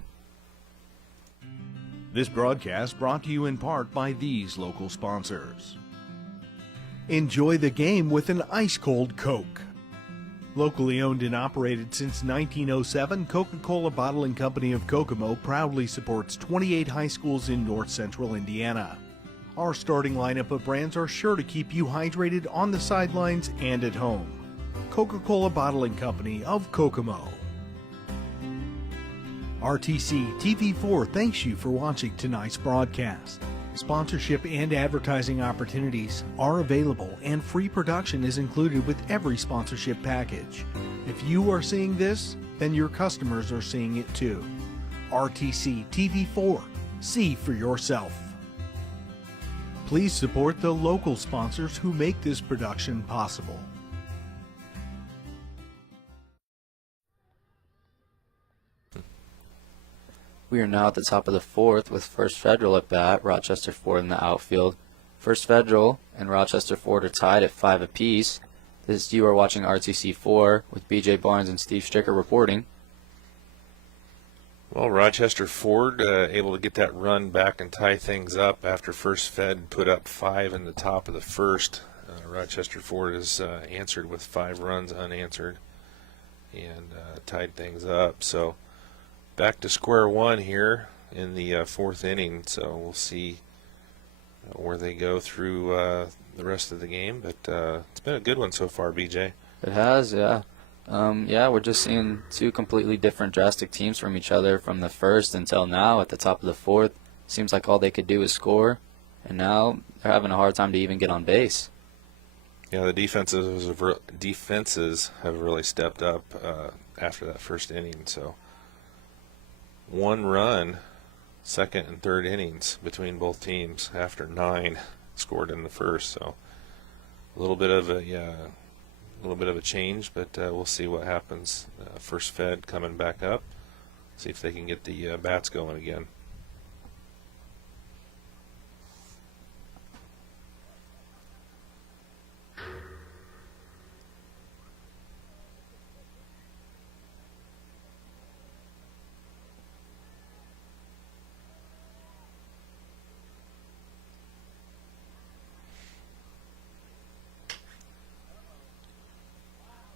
This broadcast brought to you in part by these local sponsors. Enjoy the game with an ice-cold Coke. Locally owned and operated since 1907, Coca-Cola Bottling Company of Kokomo proudly supports 28 high schools in north central Indiana. Our starting lineup of brands are sure to keep you hydrated on the sidelines and at home. Coca-Cola Bottling Company of Kokomo. RTC TV4 thanks you for watching tonight's broadcast. Sponsorship and advertising opportunities are available, and free production is included with every sponsorship package. If you are seeing this, then your customers are seeing it too. RTC TV4. See for yourself. Please support the local sponsors who make this production possible. We are now at the top of the 4th with First Federal at bat, Rochester Ford in the outfield. First Federal and Rochester Ford are tied at 5 apiece. You are watching RTC 4 with BJ Barnes and Steve Stricker reporting. Well, Rochester Ford able to get that run back and tie things up after First Fed put up 5 in the top of the first. Rochester Ford has answered with 5 runs unanswered and tied things up. So back to square one here in the 4th inning. So we'll see where they go through the rest of the game. But it's been a good one so far, BJ. It has, yeah. Yeah, we're just seeing 2 completely different drastic teams from each other from the 1st until now at the top of the 4th. Seems like all they could do is score, and now they're having a hard time to even get on base. Yeah, the defenses have really stepped up after that first inning. So 1 run, 2nd and 3rd innings between both teams after 9 scored in the first. So a little bit of a change, but we'll see what happens. First Fed coming back up, see if they can get the bats going again.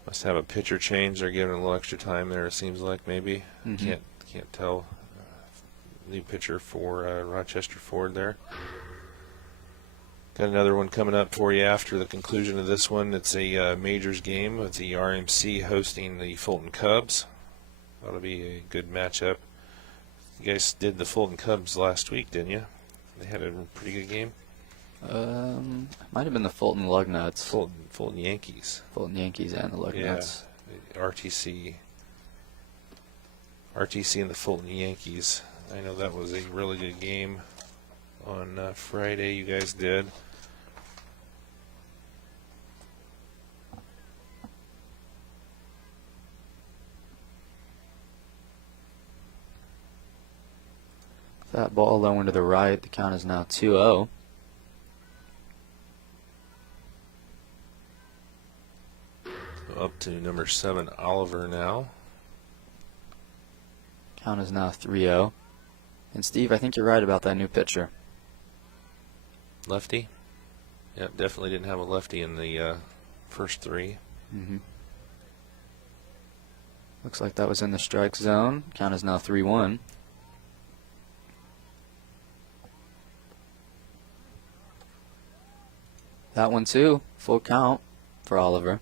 Must have a pitcher change. They're giving a little extra time there, it seems like, maybe. Can't tell. New pitcher for Rochester Ford there. Got another one coming up for you after the conclusion of this one. It's a majors game with the RMC hosting the Fulton Cubs. That'll be a good matchup. You guys did the Fulton Cubs last week, didn't you? They had a pretty good game. Might have been the Fulton Lugnuts. Fulton Yankees. Fulton Yankees and the Lugnuts. Yeah, RTC and the Fulton Yankees. I know that was a really good game on Friday. You guys did. That ball low and to the right. The count is now 2-0. Up to number 7, Oliver now. Count is now 3-0. And Steve, I think you're right about that new pitcher. Lefty? Yep, definitely didn't have a lefty in the first 3. Looks like that was in the strike zone. Count is now 3-1. That one too. Full count for Oliver.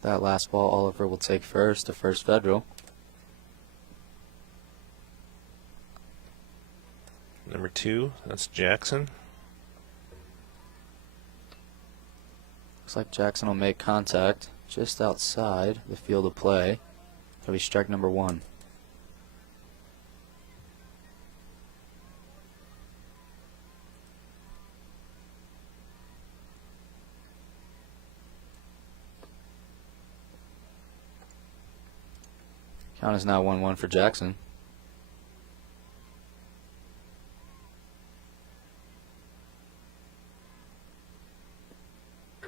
That last ball Oliver will take first to First Federal. Number 2, that's Jackson. Looks like Jackson will make contact just outside the field of play. That'll be strike number 1. Count is now 1-1 for Jackson.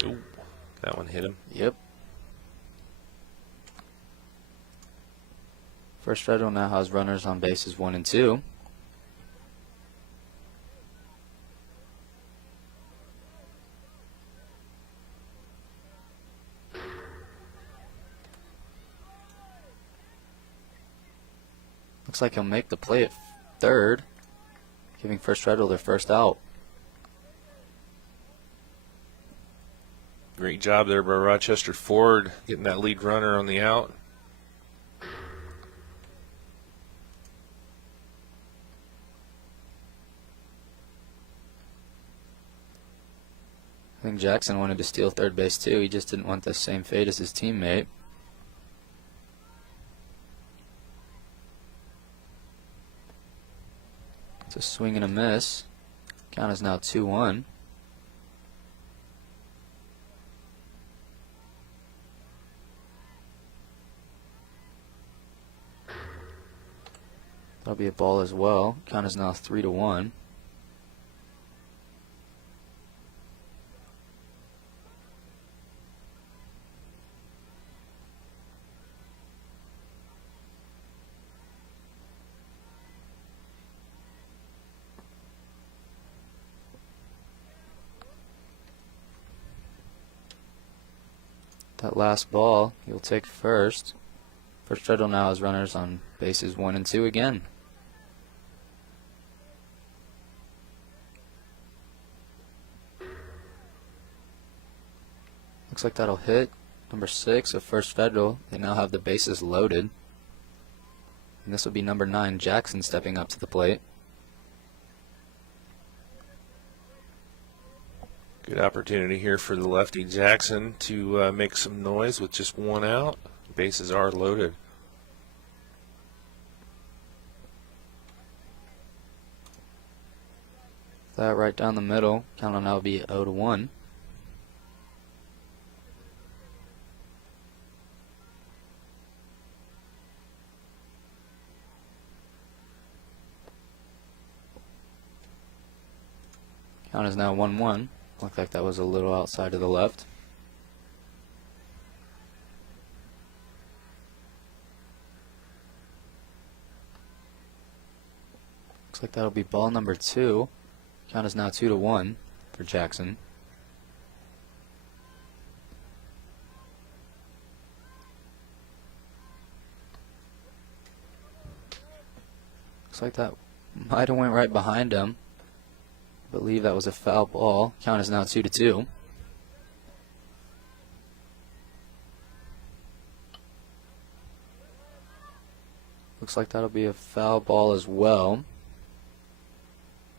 Ooh, that one hit him. Yep. First Federal now has runners on bases 1 and 2. Looks like he'll make the play at third, giving First Federal their first out. Great job there by Rochester Ford, getting that lead runner on the out. I think Jackson wanted to steal third base too. He just didn't want the same fate as his teammate. It's a swing and a miss. Count is now 2-1. That'll be a ball as well. Count is now 3-1. That last ball, he'll take first. First Federal now has runners on bases 1 and 2 again. Looks like that'll hit number 6 of First Federal. They now have the bases loaded. And this will be number 9, Jackson, stepping up to the plate. Good opportunity here for the lefty Jackson to make some noise with just 1 out. Bases are loaded. That right down the middle. Count will now be 0-1. Count is now 1-1. Looked like that was a little outside to the left. Looks like that'll be ball number 2. Count is now 2-1 for Jackson. Looks like that might have went right behind him. I believe that was a foul ball. Count is now 2-2. Looks like that'll be a foul ball as well.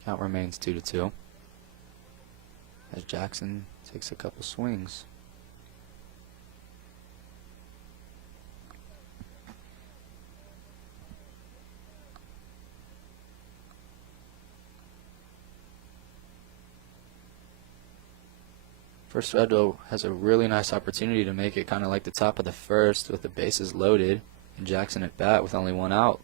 Count remains 2-2 as Jackson takes a couple swings. First Federal has a really nice opportunity to make it kind of like the top of the first with the bases loaded and Jackson at bat with only one out.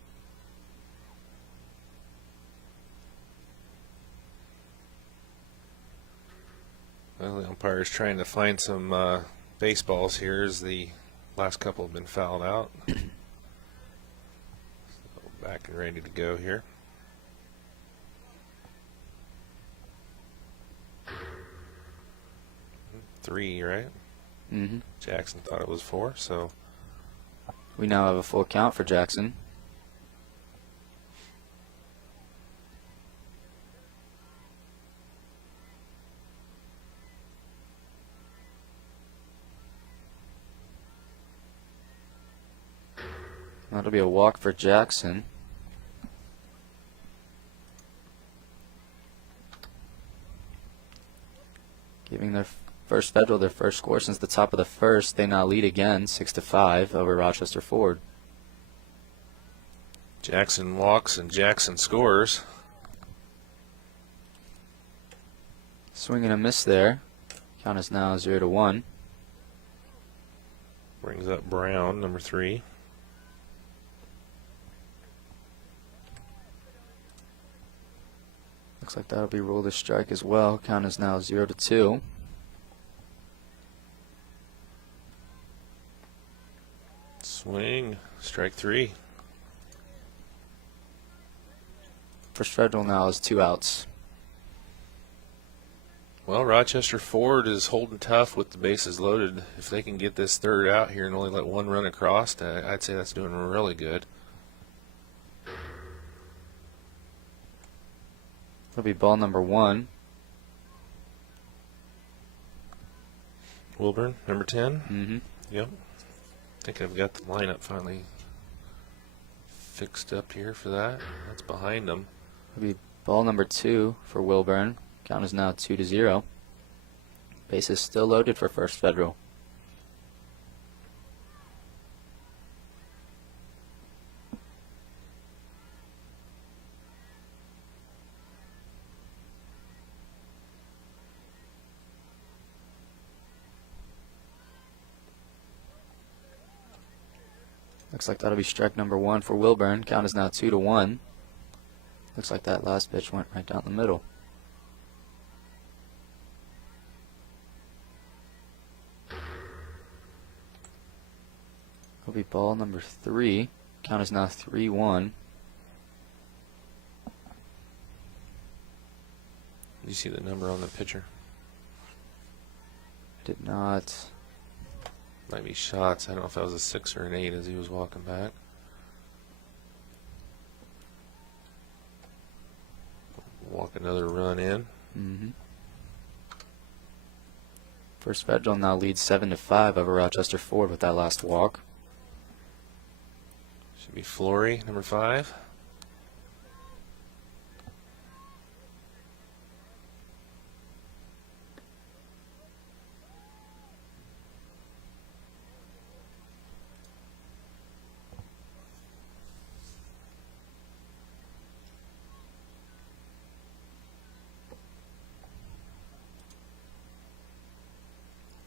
Well, the umpire's trying to find some baseballs here as the last couple have been fouled out. So back and ready to go here. Three, right? Mm-hmm. Jackson thought it was 4, so We now have a full count for Jackson. That'll be a walk for Jackson. Giving their First Federal their first score since the top of the first. They now lead again 6-5 over Rochester Ford. Jackson walks and Jackson scores. Swing and a miss there. Count is now 0-1. Brings up Brown, number 3. Looks like that'll be ruled a strike as well. Count is now 0-2. Swing, strike 3. First Federal now has 2 outs. Well, Rochester Ford is holding tough with the bases loaded. If they can get this third out here and only let one run across, I'd say that's doing really good. It'll be ball number 1. Wilburn, number 10. Mm-hmm. Yep. I think I've got the lineup finally fixed up here for that. That's behind them. It'll be ball number 2 for Wilburn. Count is now 2-0. Bases still loaded for First Federal. Looks like that'll be strike number 1 for Wilburn. Count is now 2-1. Looks like that last pitch went right down the middle. It'll be ball number 3. Count is now 3-1. Did you see the number on the pitcher? Did not. Might be shots. I don't know if that was a 6 or an 8 as he was walking back. Walk another run in. Mm-hmm. First Federal now leads 7-5 over Rochester Ford with that last walk. Should be Flory, number 5.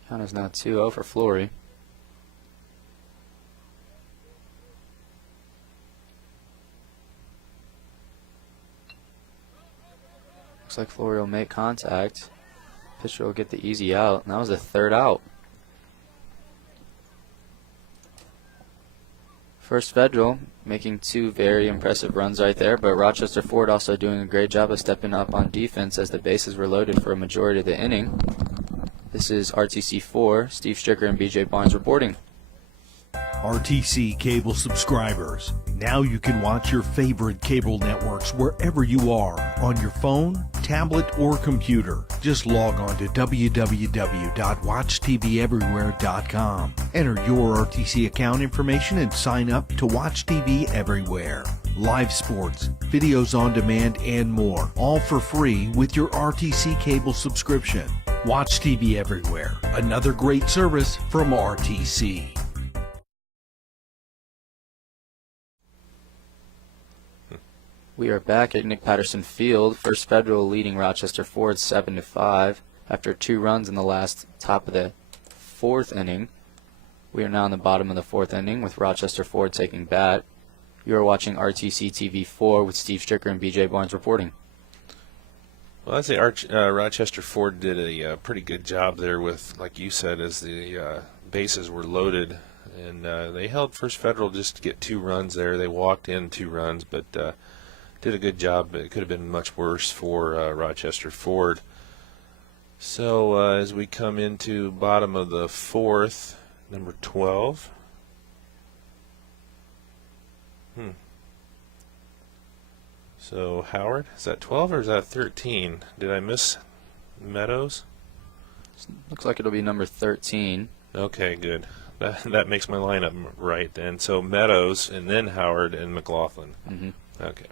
Count is now 2-0 for Flory. Looks like Flory will make contact. Pitcher will get the easy out, and that was the 3rd out. First Federal making 2 very impressive runs right there, but Rochester Ford also doing a great job of stepping up on defense as the bases were loaded for a majority of the inning. This is RTC 4, Steve Stricker and BJ Barnes reporting. RTC cable subscribers. Now you can watch your favorite cable networks wherever you are, on your phone, tablet, or computer. Just log on to www.watchTVEverywhere.com. Enter your RTC account information and sign up to watch TV everywhere. Live sports, videos on demand, and more, all for free with your RTC cable subscription. Watch TV Everywhere, another great service from RTC. We are back at Nick Patterson Field. First Federal leading Rochester Ford 7-5. After 2 runs in the last top of the 4th inning, we are now in the bottom of the 4th inning with Rochester Ford taking bat. You are watching RTC TV 4 with Steve Stricker and BJ Barnes reporting. Well, I'd say Rochester Ford did a pretty good job there with, like you said, as the bases were loaded. And they held First Federal just to get 2 runs there. They walked in 2 runs, but did a good job. It could have been much worse for Rochester Ford. So as we come into bottom of the 4th, number 12. So Howard, is that 12 or is that 13? Did I miss Meadows? Looks like it'll be number 13. Okay, good. That makes my lineup right then. So Meadows and then Howard and McLaughlin. Okay.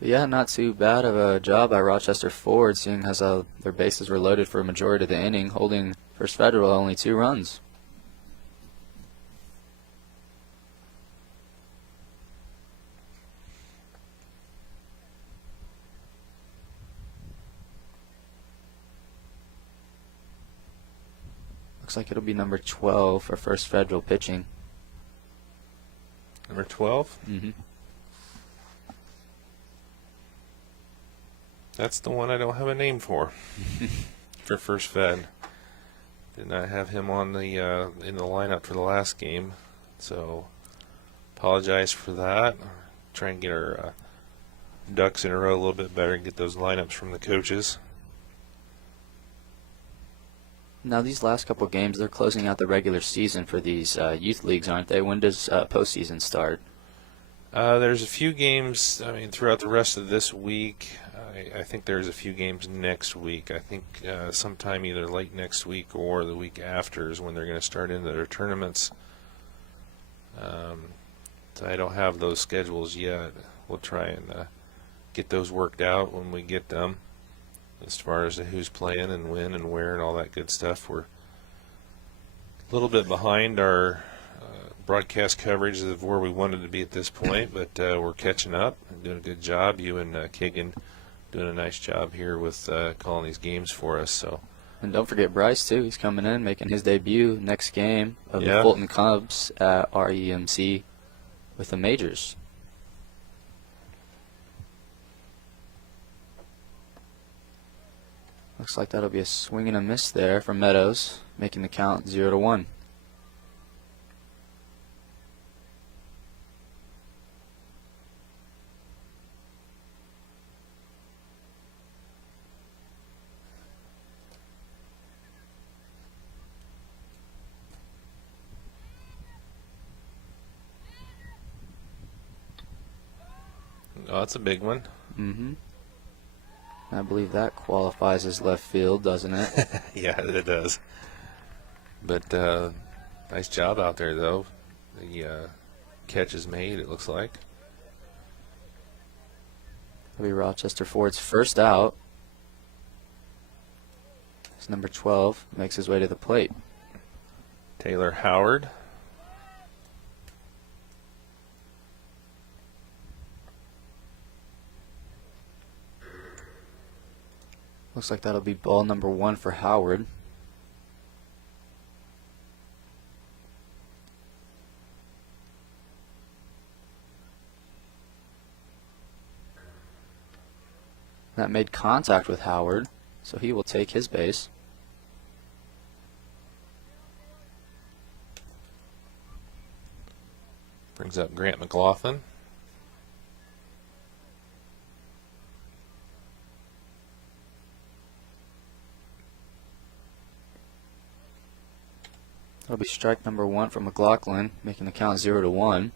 But yeah, not too bad of a job by Rochester Ford, seeing as their bases were loaded for a majority of the inning, holding First Federal only 2 runs. Looks like it'll be number 12 for First Federal pitching. Number 12? That's the one I don't have a name for. For First Fed. Did not have him on the in the lineup for the last game, so apologize for that. Try and get our ducks in a row a little bit better and get those lineups from the coaches. Now these last couple of games, they're closing out the regular season for these youth leagues, aren't they? When does postseason start? There's a few games, throughout the rest of this week. I think there's a few games next week. I think sometime either late next week or the week after is when they're going to start into their tournaments. So I don't have those schedules yet. We'll try and get those worked out when we get them, as far as who's playing and when and where and all that good stuff. We're a little bit behind our broadcast coverage of where we wanted to be at this point, but we're catching up and doing a good job. You and Keegan doing a nice job here with calling these games for us. So, and don't forget Bryce too. He's coming in, making his debut next game of the Fulton Cubs at REMC with the majors. Looks like that'll be a swing and a miss there for Meadows, making the count 0-1. Oh, that's a big one. I believe that qualifies as left field, doesn't it? Yeah, it does. But nice job out there, though. The catch is made, it looks like. That'll be Rochester Ford's first out. It's number 12, makes his way to the plate. Taylor Howard. Looks like that'll be ball number 1 for Howard. That made contact with Howard, so he will take his base. Brings up Grant McLaughlin. That'll be strike number 1 for McLaughlin, making the count 0-1.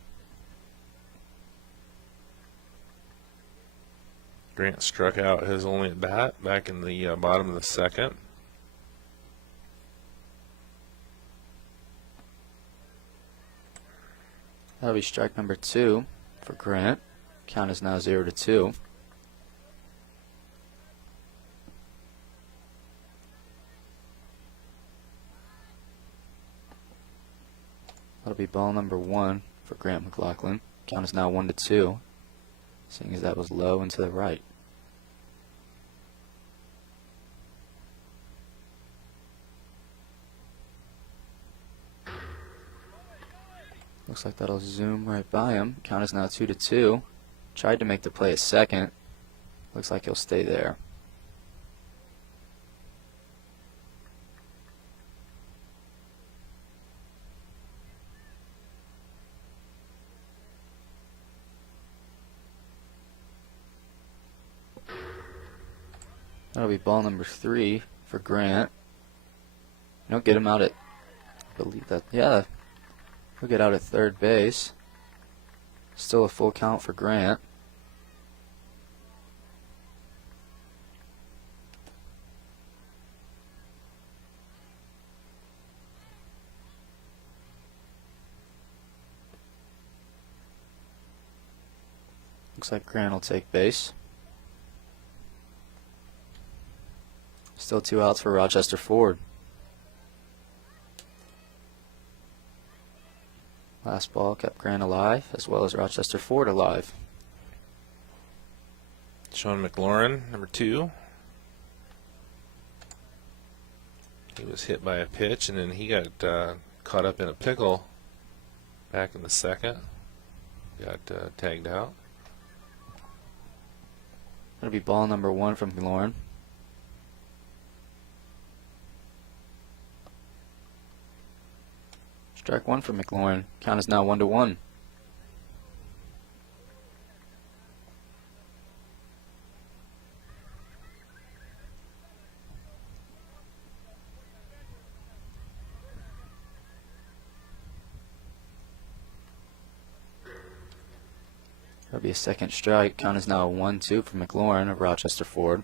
Grant struck out his only at bat back in the bottom of the 2nd. That'll be strike number 2 for Grant. Count is now 0-2. That'll be ball number 1 for Grant McLaughlin. Count is now 1-2, seeing as that was low and to the right. Looks like that'll zoom right by him. Count is now 2-2. Tried to make the play at second. Looks like he'll stay there. That'll be ball number 3 for Grant. You don't get him out at, I believe that, yeah, he'll get out at third base. Still a full count for Grant. Looks like Grant will take base. Still 2 outs for Rochester Ford. Last ball kept Grant alive, as well as Rochester Ford alive. Sean McLaurin, number 2. He was hit by a pitch, and then he got caught up in a pickle back in the second. Got tagged out. That'll be ball number 1 from McLaurin. Strike 1 for McLaurin. Count is now 1-1. That'll be a second strike. Count is now 1-2 for McLaurin of Rochester Ford.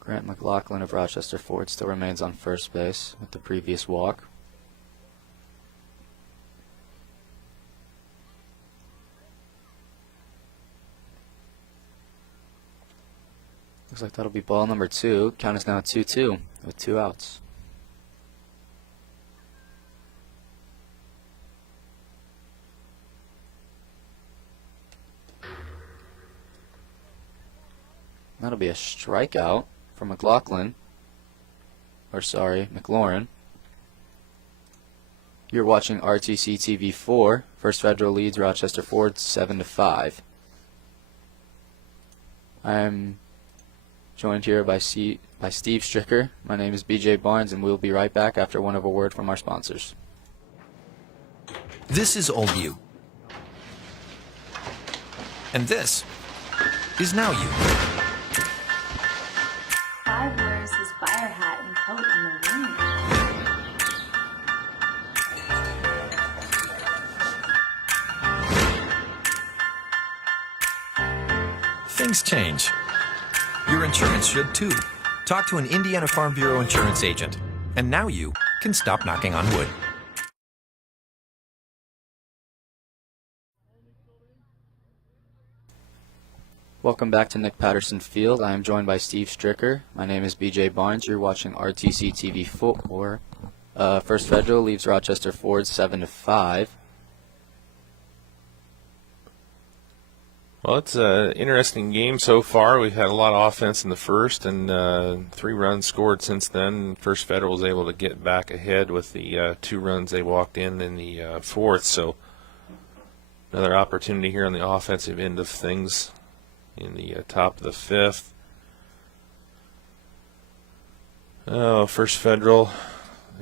Grant McLaughlin of Rochester Ford still remains on first base with the previous walk. Looks like that'll be ball number 2. Count is now 2-2 with 2 outs. That'll be a strikeout for McLaughlin. Or sorry, McLaurin. You're watching RTC TV 4. First Federal leads Rochester Ford 7-5. I am joined here by Steve Stricker. My name is BJ Barnes, and we'll be right back after one of a word from our sponsors. This is old you. And this is now you. 5 wears his fire hat and coat in the ring. Things change. Your insurance should too. Talk to an Indiana Farm Bureau insurance agent. And now you can stop knocking on wood. Welcome back to Nick Patterson Field. I am joined by Steve Stricker. My name is BJ Barnes. You're watching RTC TV 4. First Federal leaves Rochester Ford 7-5. Well, it's an interesting game so far. We've had a lot of offense in the first, and 3 runs scored since then. First Federal was able to get back ahead with the 2 runs they walked in the fourth. So another opportunity here on the offensive end of things in the top of the 5th. Oh, First Federal,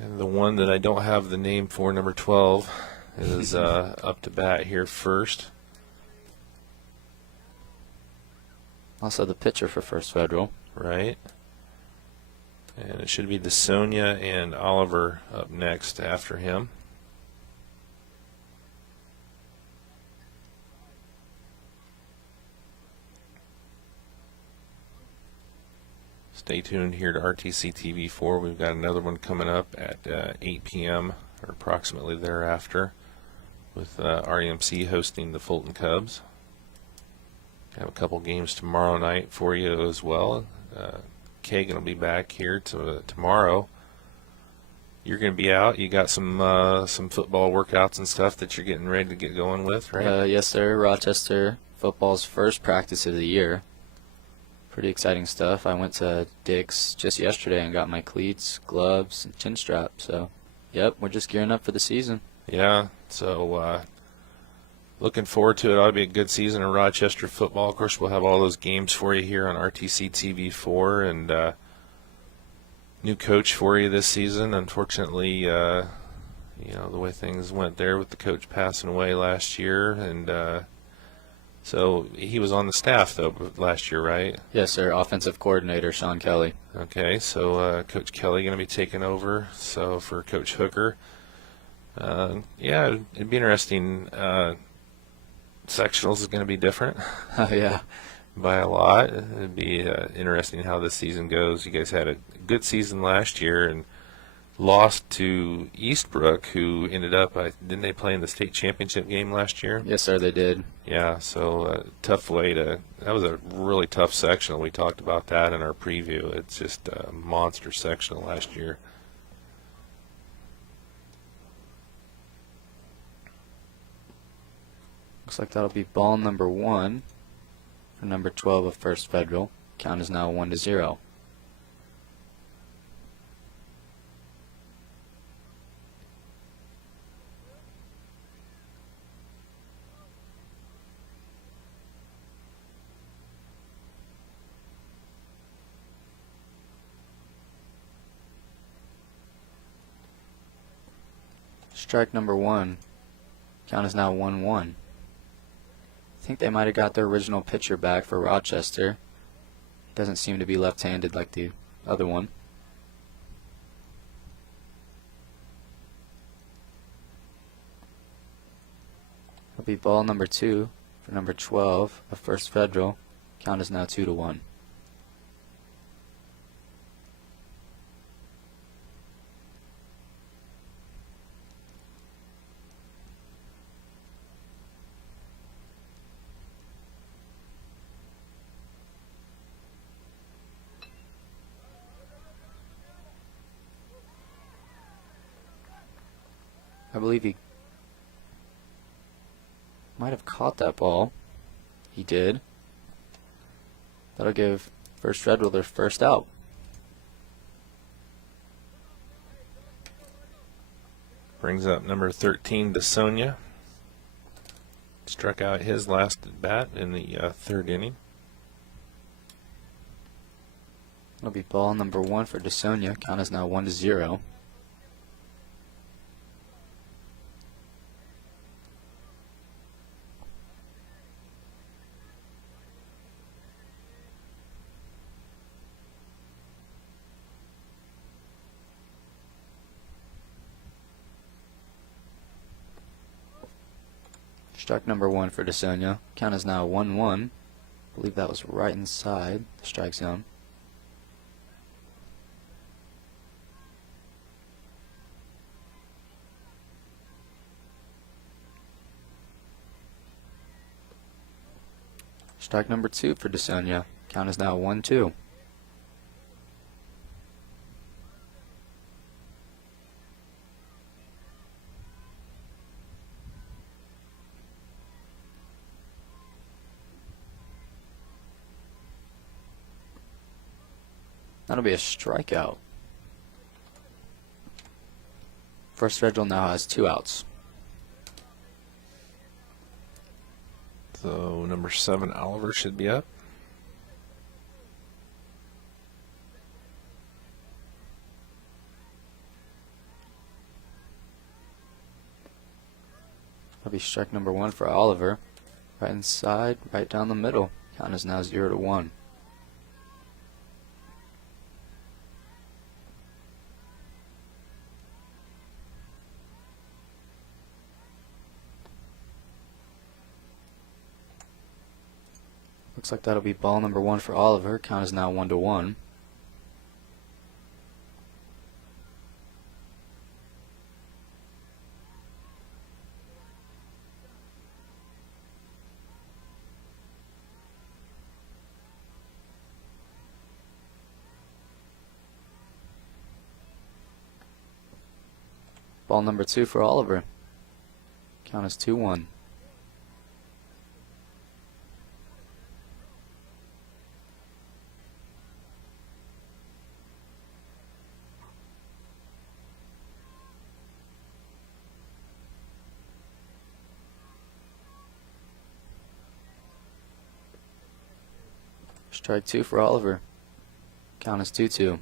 and the one that I don't have the name for, number 12, is up to bat here first. Also the pitcher for First Federal. Right. And it should be DeSonia and Oliver up next after him. Stay tuned here to RTC TV 4. We've got another one coming up at 8 p.m. or approximately thereafter with REMC hosting the Fulton Cubs. Have a couple games tomorrow night for you as well. Kagan will be back here tomorrow. You're going to be out. You got some football workouts and stuff that you're getting ready to get going with, right? Yes, sir. Rochester football's first practice of the year. Pretty exciting stuff. I went to Dick's just yesterday and got my cleats, gloves, and chin strap. So, yep, we're just gearing up for the season. Yeah, so looking forward to it. Ought to be a good season of Rochester football. Of course, we'll have all those games for you here on RTC TV4, and new coach for you this season. Unfortunately, you know, the way things went there with the coach passing away last year, and so he was on the staff though last year, right? Yes, sir. Offensive coordinator Sean Kelly. Okay, so Coach Kelly going to be taking over. So for Coach Hooker, yeah, it'd be interesting. Sectionals is going to be different. Oh, yeah. By a lot. It'd be interesting how this season goes. You guys had a good season last year and lost to Eastbrook, who ended up, didn't they play in the state championship game last year? Yes, sir, they did. Yeah, so tough way to, that was a really tough sectional. We talked about that in our preview. It's just a monster sectional last year. Looks like that'll be ball number 1 for number 12 of First Federal. Count is now 1-0. Strike number 1. Count is now 1-1. I think they might have got their original pitcher back for Rochester. Doesn't seem to be left-handed like the other one. It'll be ball number 2 for number 12 of First Federal. Count is now 2-1. I believe he might have caught that ball. He did. That'll give First Federal their first out. Brings up number 13, DeSonia. Struck out his last at bat in the third inning. It'll be ball number 1 for DeSonia. Count is now 1-0. Strike number 1 for DeSonia. Count is now 1-1. I believe that was right inside the strike zone. Strike number 2 for DeSonia. Count is now 1-2. That'll be a strikeout. First Federal now has 2 outs. So number 7, Oliver, should be up. That'll be strike number 1 for Oliver. Right inside, right down the middle. Count is now 0-1. Looks like that'll be ball number 1 for Oliver. Count is now 1-1. Ball number 2 for Oliver. Count is 2-1. Strike two for Oliver. Count is 2-2.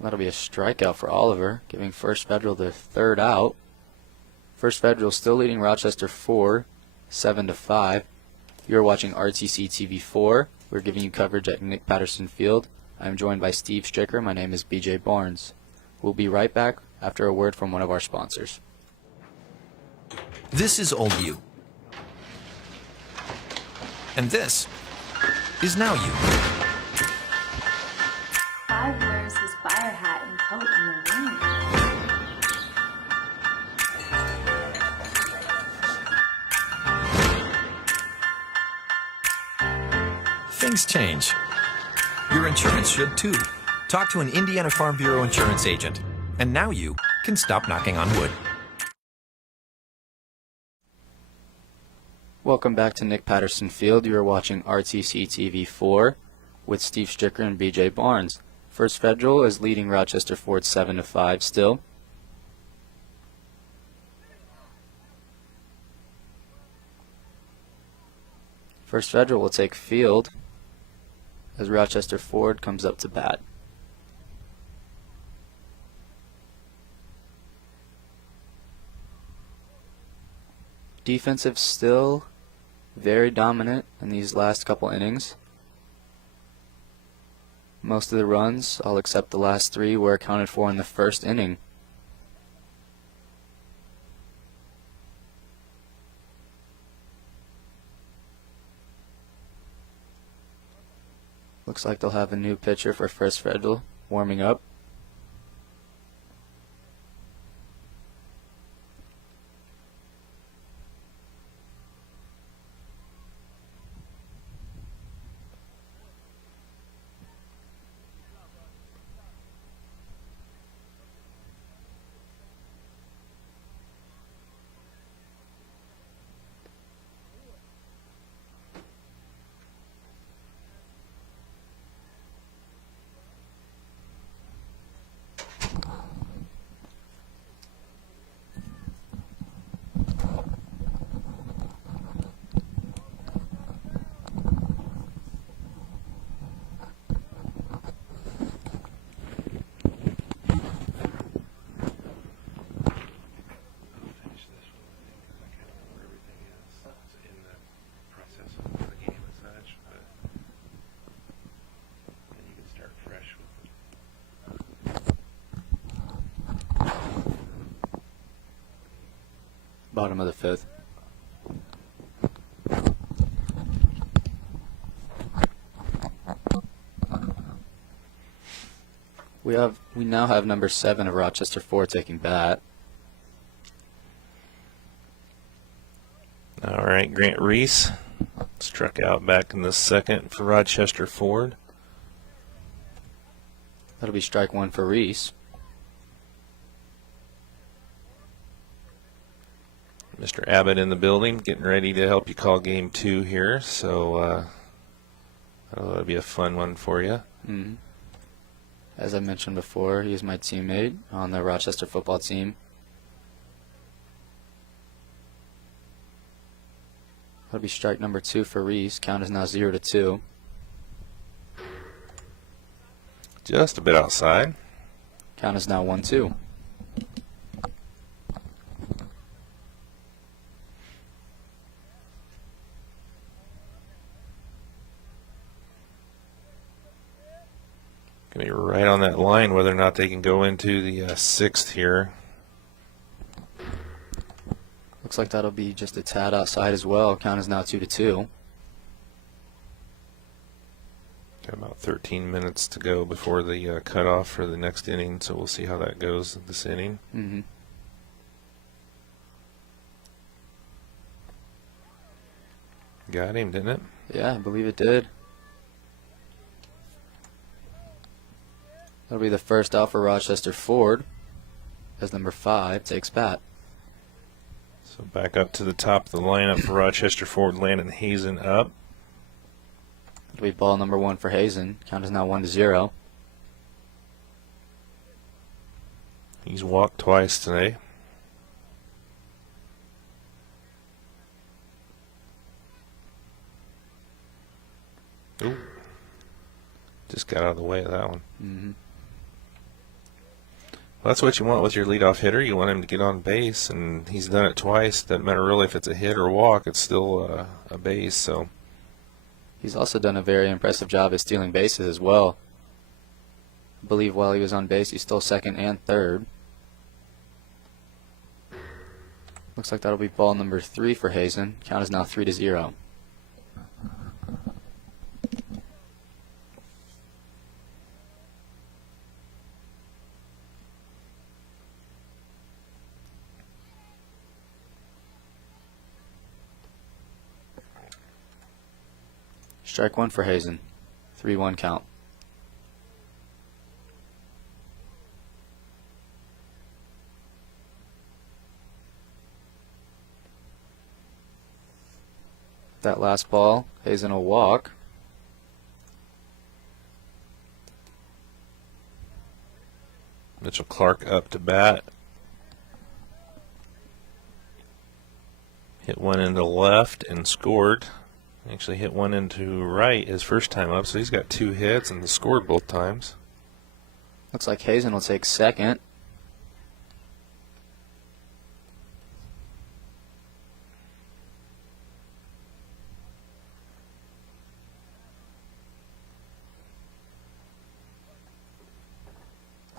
That'll be a strikeout for Oliver, giving First Federal their third out. First Federal still leading Rochester 4, 7-5. You're watching RTC TV 4. We're giving you coverage at Nick Patterson Field. I'm joined by Steve Stricker. My name is BJ Barnes. We'll be right back after a word from one of our sponsors. This is old you. And this is now you. 5 wears his fire hat and coat in the wind. Things change. Your insurance should too. Talk to an Indiana Farm Bureau insurance agent. And now you can stop knocking on wood. Welcome back to Nick Patterson Field. You are watching RTC TV 4 with Steve Stricker and BJ Barnes. First Federal is leading Rochester Ford 7-5 still. First Federal will take field as Rochester Ford comes up to bat. Defensive still very dominant in these last couple innings. Most of the runs, all except the last 3, were accounted for in the first inning. Looks like they'll have a new pitcher for First Federal warming up. Bottom of the 5th. We now have number 7 of Rochester Ford taking bat. All right, Grant Reese struck out back in the 2nd for Rochester Ford. That'll be strike 1 for Reese. Mr. Abbott in the building, getting ready to help you call game 2 here, so that'll be a fun one for you. Mm-hmm. As I mentioned before, he is my teammate on the Rochester football team. That'll be strike number 2 for Reese. Count is now 0-2. Just a bit outside. Count is now 1-2. Going to be right on that line whether or not they can go into the 6th here. Looks like that'll be just a tad outside as well. Count is now 2-2. Got about 13 minutes to go before the cutoff for the next inning, so we'll see how that goes this inning. Mm-hmm. Got him, didn't it? Yeah, I believe it did. That'll be the first out for Rochester Ford as number 5 takes bat. So back up to the top of the lineup for Rochester Ford, Landon Hazen up. It'll be ball number 1 for Hazen. Count is now 1-0. He's walked twice today. Ooh. Just got out of the way of that one. Mm-hmm. Well, that's what you want with your leadoff hitter. You want him to get on base, and he's done it twice. Doesn't matter really if it's a hit or a walk. It's still a base. So He's also done a very impressive job at stealing bases as well. I believe while he was on base, he stole second and third. Looks like that'll be ball number 3 for Hazen. Count is now 3-0. Strike 1 for Hazen. 3-1 count. That last ball, Hazen will walk. Mitchell Clark up to bat. Hit one into left and scored. Actually hit one into right his first time up, so he's got 2 hits and scored both times. Looks like Hazen will take second.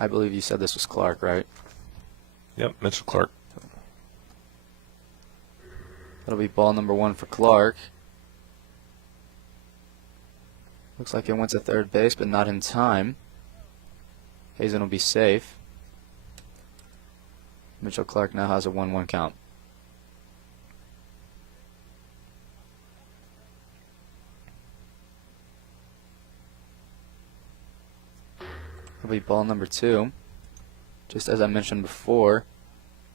I believe you said this was Clark, right? Yep, Mitchell Clark. That'll be ball number 1 for Clark. Looks like it went to third base, but not in time. Hazen will be safe. Mitchell Clark now has a 1-1 count. It'll be ball number 2. Just as I mentioned before,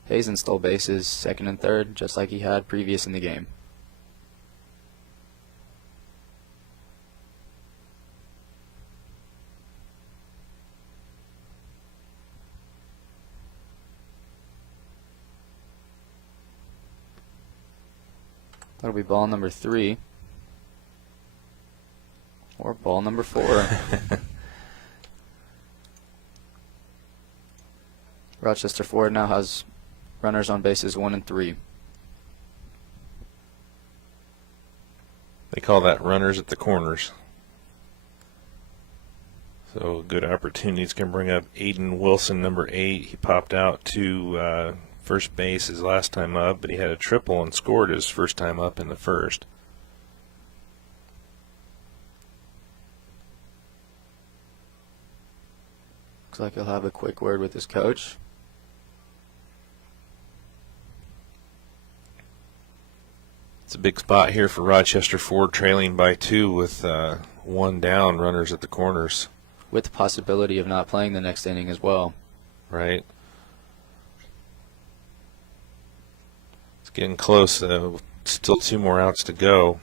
Hazen stole bases second and third, just like he had previous in the game. That'll be ball number 3. Or ball number 4. Rochester Ford now has runners on bases 1 and 3. They call that runners at the corners. So good opportunities can bring up Aiden Wilson, number 8. He popped out to first base his last time up, but he had a triple and scored his first time up in the first. Looks like he'll have a quick word with his coach. It's a big spot here for Rochester Ford, trailing by 2 with 1 down, runners at the corners. With the possibility of not playing the next inning as well. Right. It's getting close. Still 2 more outs to go.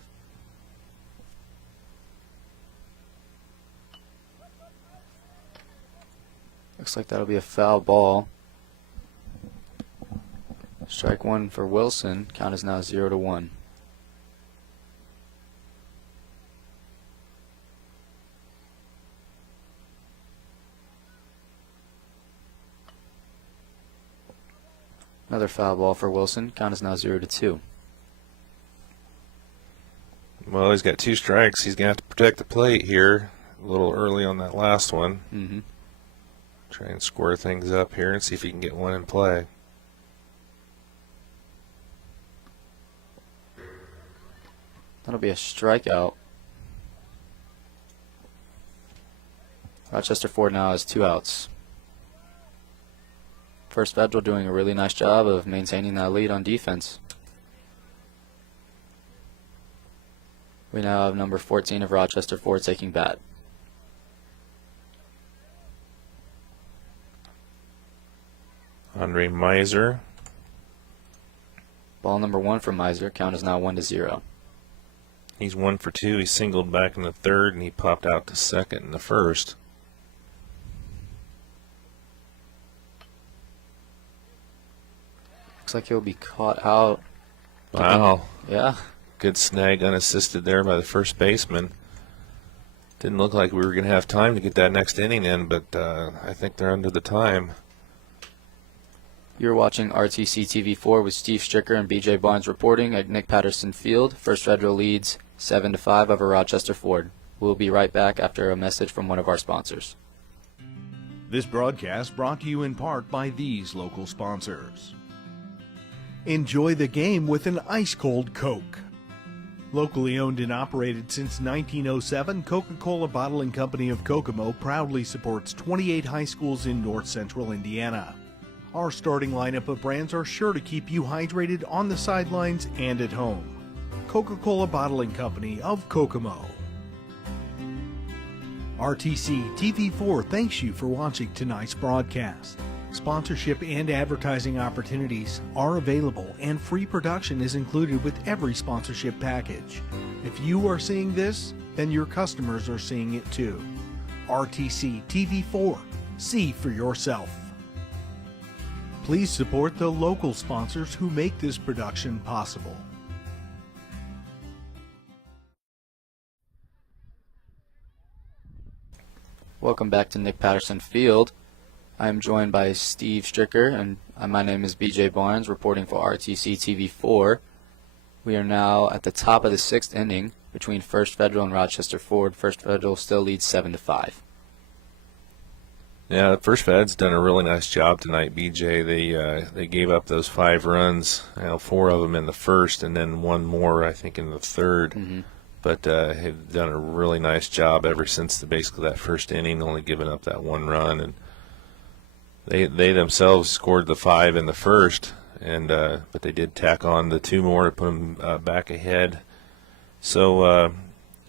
Looks like that'll be a foul ball. Strike 1 for Wilson. Count is now 0-1. Another foul ball for Wilson. Count is now 0-2. Well, he's got 2 strikes. He's going to have to protect the plate here a little early on that last one. Mm-hmm. Try and square things up here and see if he can get one in play. That'll be a strikeout. Rochester Ford now has 2 outs. First Federal doing a really nice job of maintaining that lead on defense. We now have number 14 of Rochester Ford taking bat. Andre Miser. Ball number 1 for Miser. Count is now 1-0. He's 1 for 2. He singled back in the third, and he popped out to second in the first. Looks like he'll be caught out. Wow. Yeah. Good snag unassisted there by the first baseman. Didn't look like we were going to have time to get that next inning in, but I think they're under the time. You're watching RTC TV4 with Steve Stricker and BJ Barnes reporting at Nick Patterson Field. First Federal leads 7-5 over Rochester Ford. We'll be right back after a message from one of our sponsors. This broadcast brought to you in part by these local sponsors. Enjoy the game with an ice-cold Coke. Locally owned and operated since 1907, Coca-Cola Bottling Company of Kokomo proudly supports 28 high schools in north central Indiana. Our starting lineup of brands are sure to keep you hydrated on the sidelines and at home. Coca-Cola Bottling Company of Kokomo. RTC TV4 thanks you for watching tonight's broadcast. Sponsorship and advertising opportunities are available, and free production is included with every sponsorship package. If you are seeing this, then your customers are seeing it too. RTC TV4. See for yourself. Please support the local sponsors who make this production possible. Welcome back to Nick Patterson Field. I am joined by Steve Stricker, and my name is BJ Barnes, reporting for RTC TV4. We are now at the top of the 6th inning between First Federal and Rochester Ford. First Federal still leads 7-5. Yeah, First Fed's done a really nice job tonight, BJ. They gave up those 5 runs, 4 of them in the first, and then 1 more, I think, in the third. Mm-hmm. But have done a really nice job ever since basically that first inning, only giving up that 1 run. And they themselves scored the 5 in the first, and but they did tack on the 2 more to put them back ahead. So,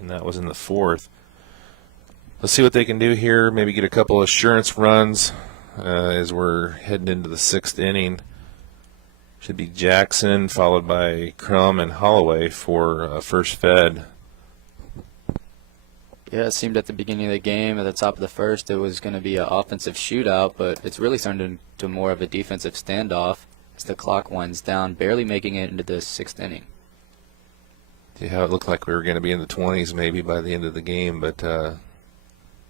and that was in the fourth. Let's see what they can do here. Maybe get a couple of assurance runs as we're heading into the 6th inning. Should be Jackson, followed by Crum and Holloway for First Fed. Yeah, it seemed at the beginning of the game, at the top of the first, it was going to be an offensive shootout, but it's really turned into more of a defensive standoff as the clock winds down, barely making it into the 6th inning. Yeah, it looked like we were going to be in the 20s maybe by the end of the game, but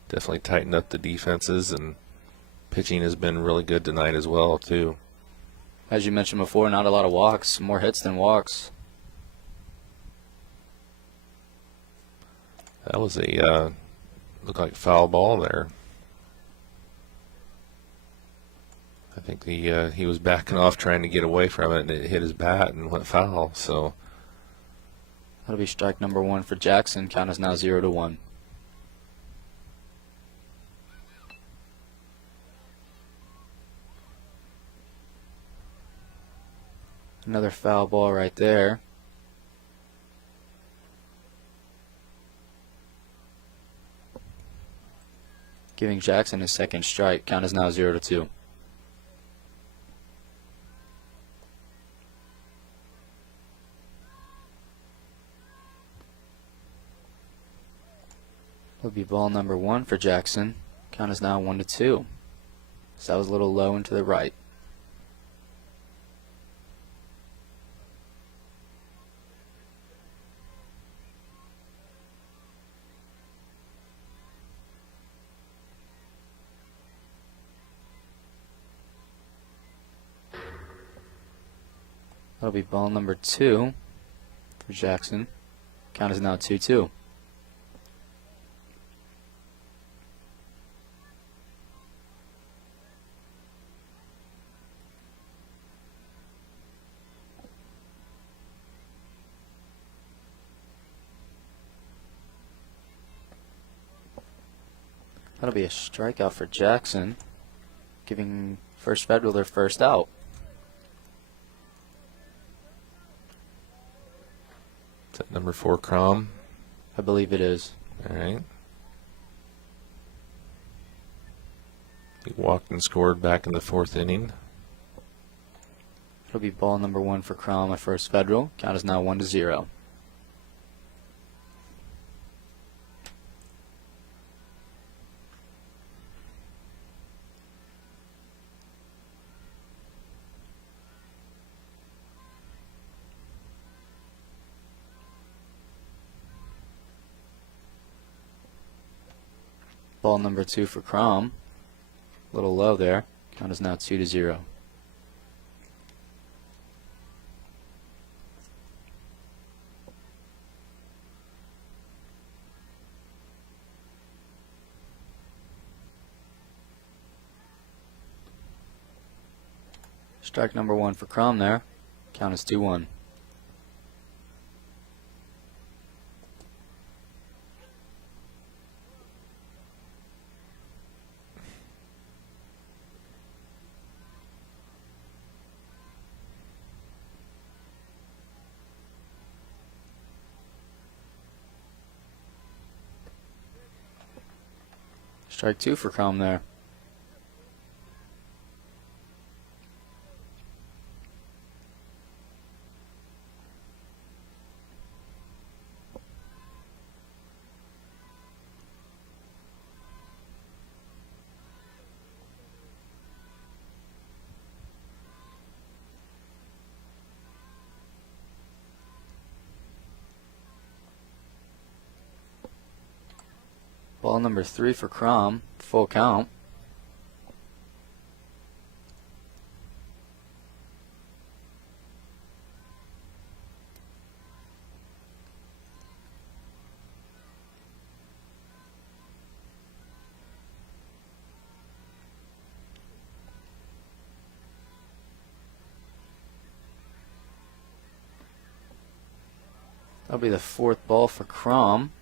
definitely tightened up the defenses, and pitching has been really good tonight as well, too. As you mentioned before, not a lot of walks, more hits than walks. That was a looked like a foul ball there. I think he was backing off trying to get away from it, and it hit his bat and went foul. So that'll be strike number 1 for Jackson. Count is now 0-1. Another foul ball right there. Giving Jackson his 2nd strike. Count is now 0-2. It'll be ball number 1 for Jackson. Count is now 1-2. So that was a little low and to the right. That'll be ball number 2 for Jackson. Count is now 2-2. That'll be a strikeout for Jackson, giving First Federal their first out. is that number 4, Crum? I believe it is. All right. He walked and scored back in the 4th inning. It'll be ball number 1 for Crom at First Federal. Count is now 1-0. Ball number 2 for Crom. A little low there. Count is now 2-0. Strike number 1 for Crom there. Count is 2-1. Strike 2 for Crom there. Ball number 3 for Crom, full count. That'll be the 4th ball for Crom,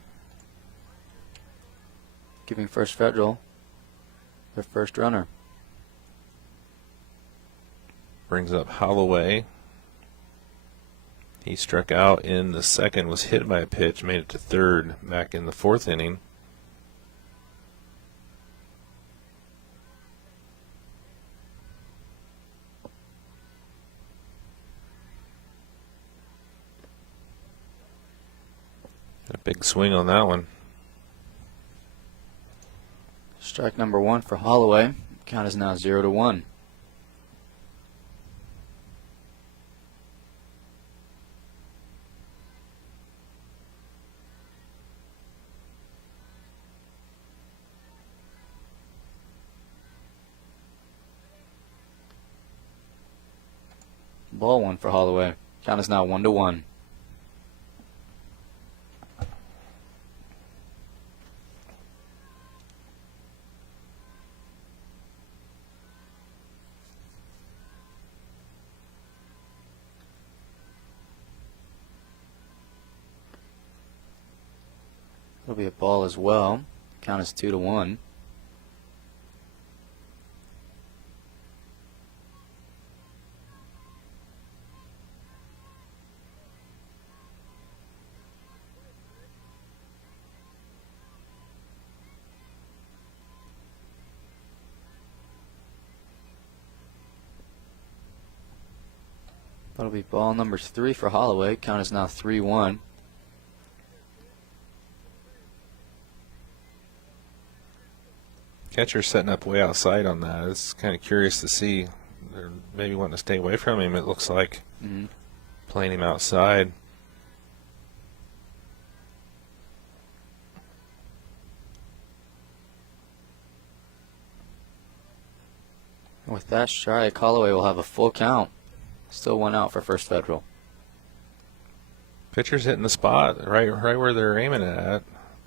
giving First Federal their first runner. Brings up Holloway. He struck out in the 2nd, was hit by a pitch, made it to 3rd back in the 4th inning. Got a big swing on that one. Strike number 1 for Holloway. Count is now 0-1. Ball 1 for Holloway. Count is now 1-1. It'll be a ball as well. Count is 2-1. That'll be ball number 3 for Holloway. Count is now 3-1. Catcher setting up way outside on that. It's kind of curious to see. They're maybe wanting to stay away from him, it looks like. Playing him outside. With that strike, Holloway will have a full count. Still 1 out for First Federal. Pitcher's hitting the spot right where they're aiming at,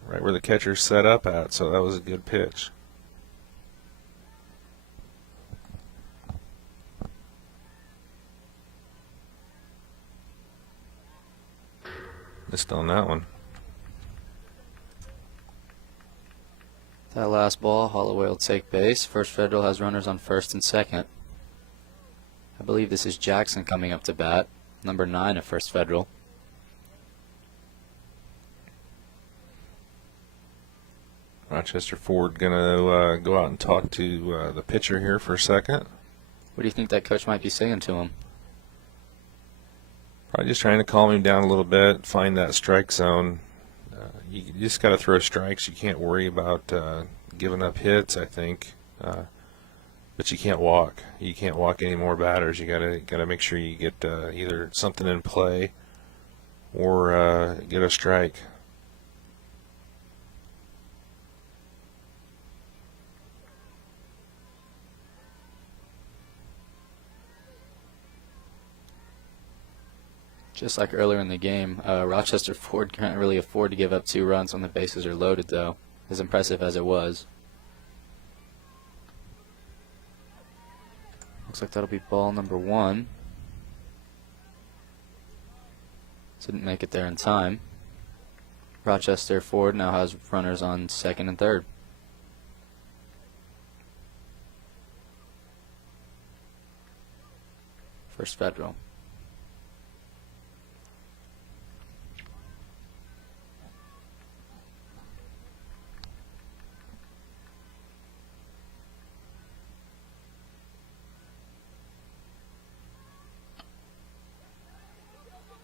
right where the catcher's set up at, so that was a good pitch. Missed on that one. That last ball, Holloway will take base. First Federal has runners on 1st and 2nd. I believe this is Jackson coming up to bat, number 9 at First Federal. Rochester Ford gonna go out and talk to the pitcher here for a second. What do you think that coach might be saying to him? Probably just trying to calm him down a little bit, find that strike zone. You just got to throw strikes. You can't worry about giving up hits, I think. But you can't walk. You can't walk any more batters. You gotta make sure you get either something in play or get a strike. Just like earlier in the game, Rochester Ford can't really afford to give up 2 runs when the bases are loaded, though, as impressive as it was. Looks like that'll be ball number 1. Didn't make it there in time. Rochester Ford now has runners on 2nd and 3rd. First Federal.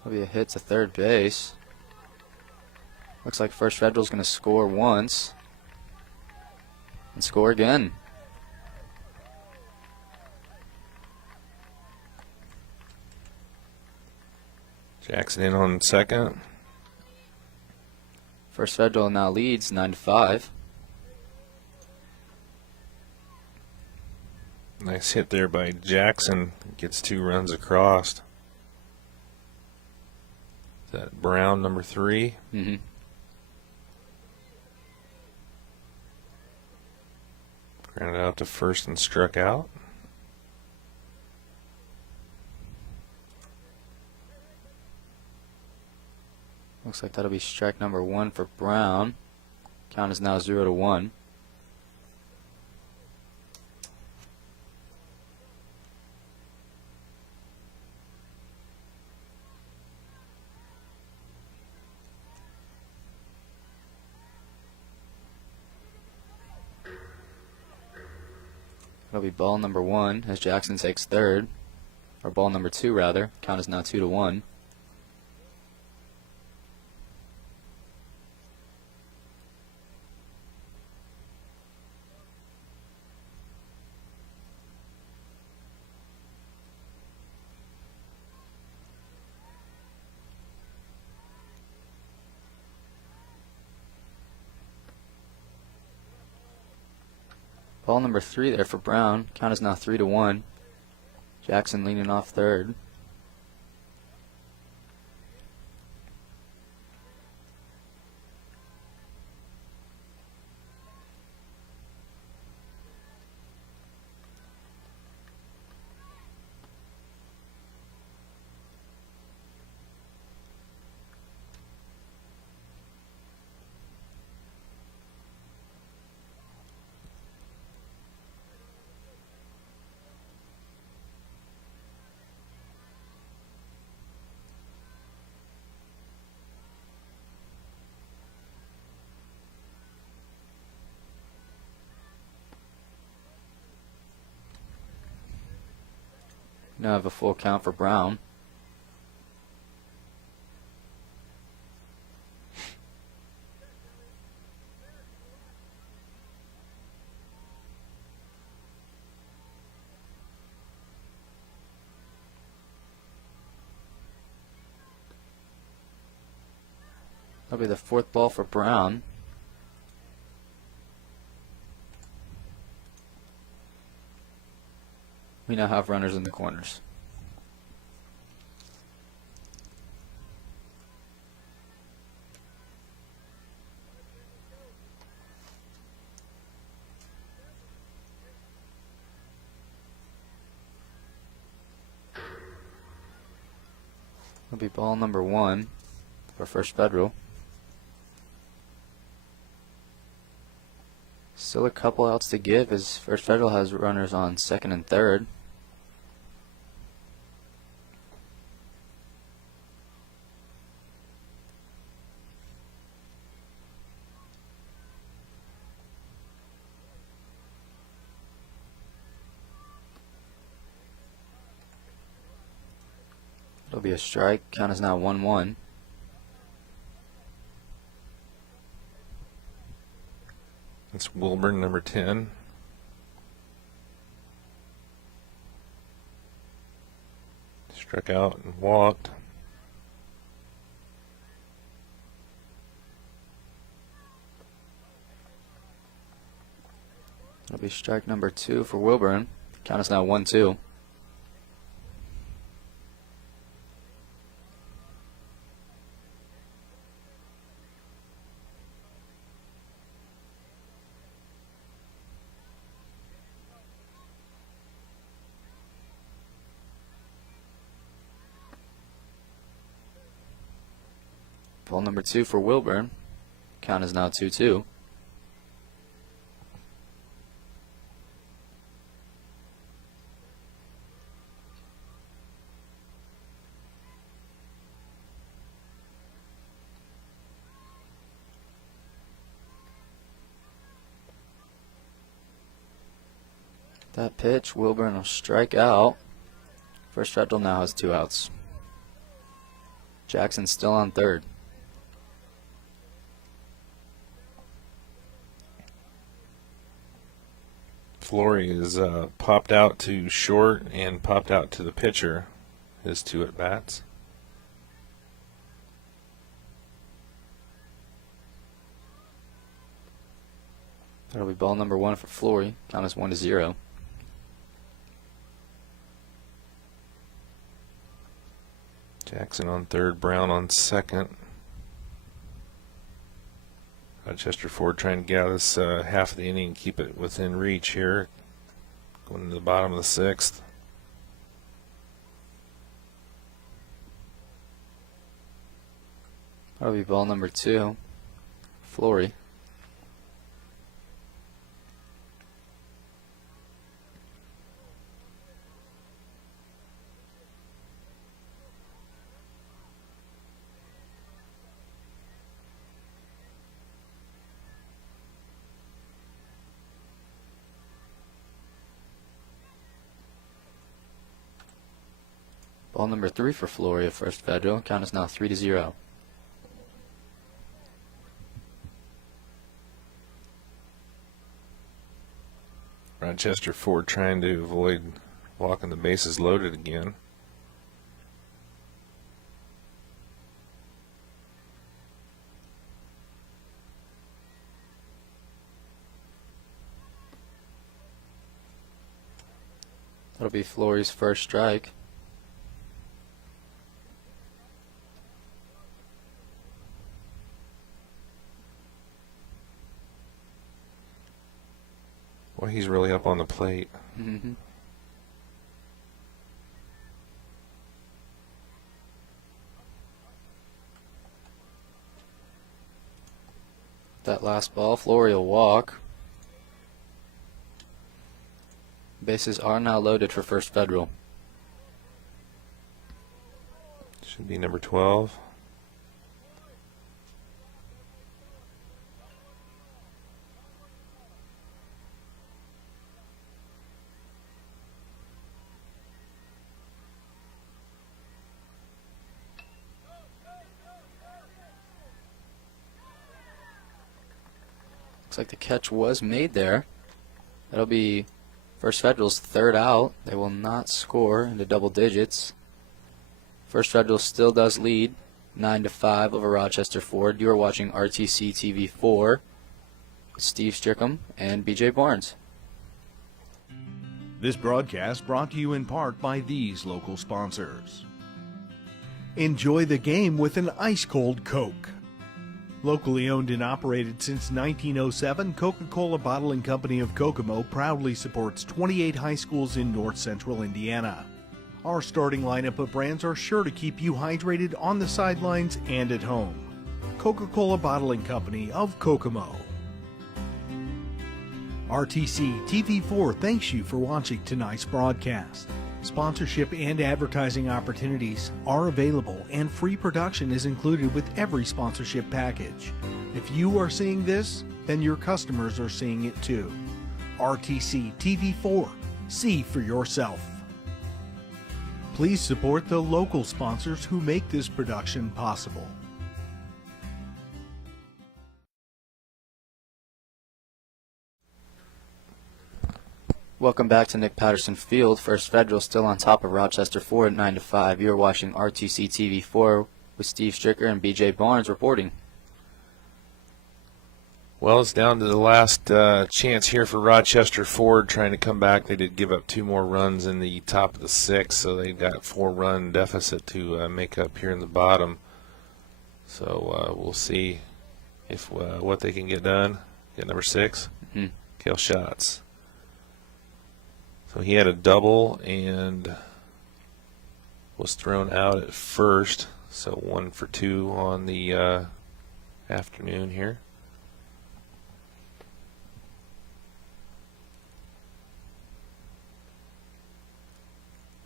That'll be a hit to third base. Looks like First Federal's going to score once and score again. Jackson in on second. First Federal now leads 9-5. Nice hit there by Jackson. Gets 2 runs across. Is that Brown, number 3? Mm-hmm. Grounded out to first and struck out. Looks like that'll be strike number 1 for Brown. Count is now 0-1. That'll be ball number 1 as Jackson takes third, or ball number 2 rather. Count is now 2-1. Ball number 3 there for Brown. Count is now 3-1. Jackson leaning off third. Now have a full count for Brown. That'll be the 4th ball for Brown. We now have runners in the corners. That'll be ball number 1 for First Federal. Still a couple outs to give as First Federal has runners on 2nd and 3rd. It'll That'll be a strike. Count is now 1-1. It's Wilburn, number 10. Struck out and walked. That'll be strike number 2 for Wilburn. Count is now 1-2. Ball number 2 for Wilburn. Count is now 2-2. That pitch, Wilburn will strike out. First Federal now has 2 outs. Jackson still on third. Flory is popped out to short and popped out to the pitcher. His 2 at bats. That'll be ball number 1 for Flory. Count is 1-0. Jackson on third, Brown on second. Rochester Ford trying to get out of this half of the inning and keep it within reach here. Going to the bottom of the 6th. That'll be ball number 2. Flory. Ball number 3 for Flory at First Federal. Count is now 3-0. Rochester Ford trying to avoid walking the bases loaded again. That'll be Flory's first strike. Well, he's really up on the plate. Mm-hmm. That last ball, Flory will walk. Bases are now loaded for First Federal. Should be number 12. Looks like the catch was made there. That'll be First Federal's 3rd out. They will not score into double digits. First Federal still does lead 9-5 over Rochester Ford. You are watching RTC TV 4 with Steve Strickham and BJ Barnes. This broadcast brought to you in part by these local sponsors. Enjoy the game with an ice-cold Coke. Locally owned and operated since 1907, Coca-Cola Bottling Company of Kokomo proudly supports 28 high schools in north central Indiana. Our starting lineup of brands are sure to keep you hydrated on the sidelines and at home. Coca-Cola Bottling Company of Kokomo. RTC TV4 thanks you for watching tonight's broadcast. Sponsorship and advertising opportunities are available, and free production is included with every sponsorship package. If you are seeing this, then your customers are seeing it too. RTC TV4. See for yourself. Please support the local sponsors who make this production possible. Welcome back to Nick Patterson Field. First Federal still on top of Rochester Ford 9-5. You are watching RTC TV 4 with Steve Stricker and BJ Barnes reporting. Well, it's down to the last chance here for Rochester Ford trying to come back. They did give up 2 more runs in the top of the 6th, so they got 4-run deficit to make up here in the bottom. So we'll see if what they can get done. Get number 6, Cale Schatz. So he had a double and was thrown out at first. So 1 for 2 on the afternoon here.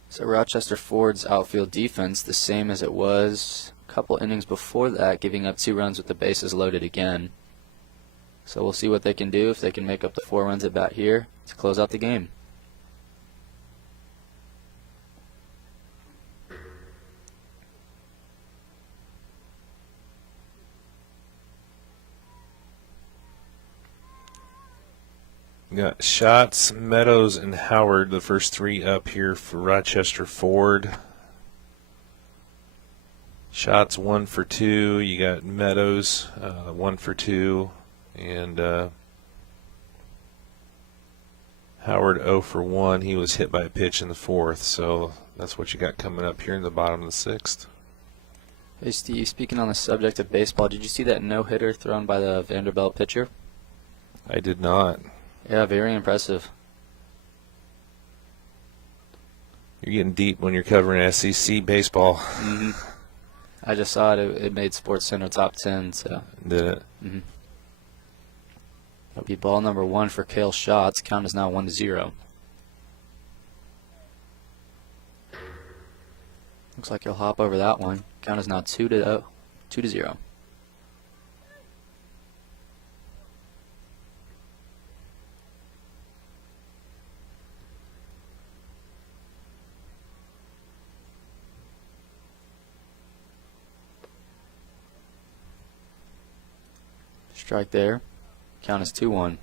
So Rochester Ford's outfield defense, the same as it was a couple innings before that, giving up 2 runs with the bases loaded again. So we'll see what they can do, if they can make up the 4 runs at bat here to close out the game. We got Schatz, Meadows, and Howard, the first 3 up here for Rochester Ford. Schatz 1 for 2. You got Meadows 1 for 2, and Howard 0 for 1. He was hit by a pitch in the 4th, so that's what you got coming up here in the bottom of the 6th. Hey Steve, speaking on the subject of baseball, did you see that no-hitter thrown by the Vanderbilt pitcher? I did not. Yeah, very impressive. You're getting deep when you're covering SEC baseball. I just saw it. It made SportsCenter top 10. So Did it? That'll be ball number 1 for Cale Schatz. Count is now 1-0. Looks like he'll hop over that one. Count is now 2-0. Strike there. Count is 2-1.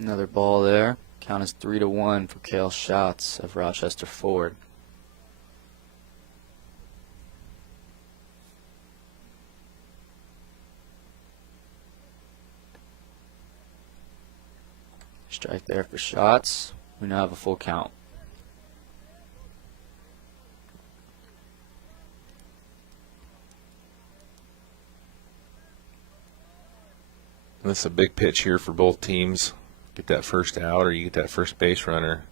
Another ball there. Count is 3-1 for Cale Schatz of Rochester Ford. Strike there for Schatz. We now have a full count. This is a big pitch here for both teams. Get that first out, or you get that first base runner.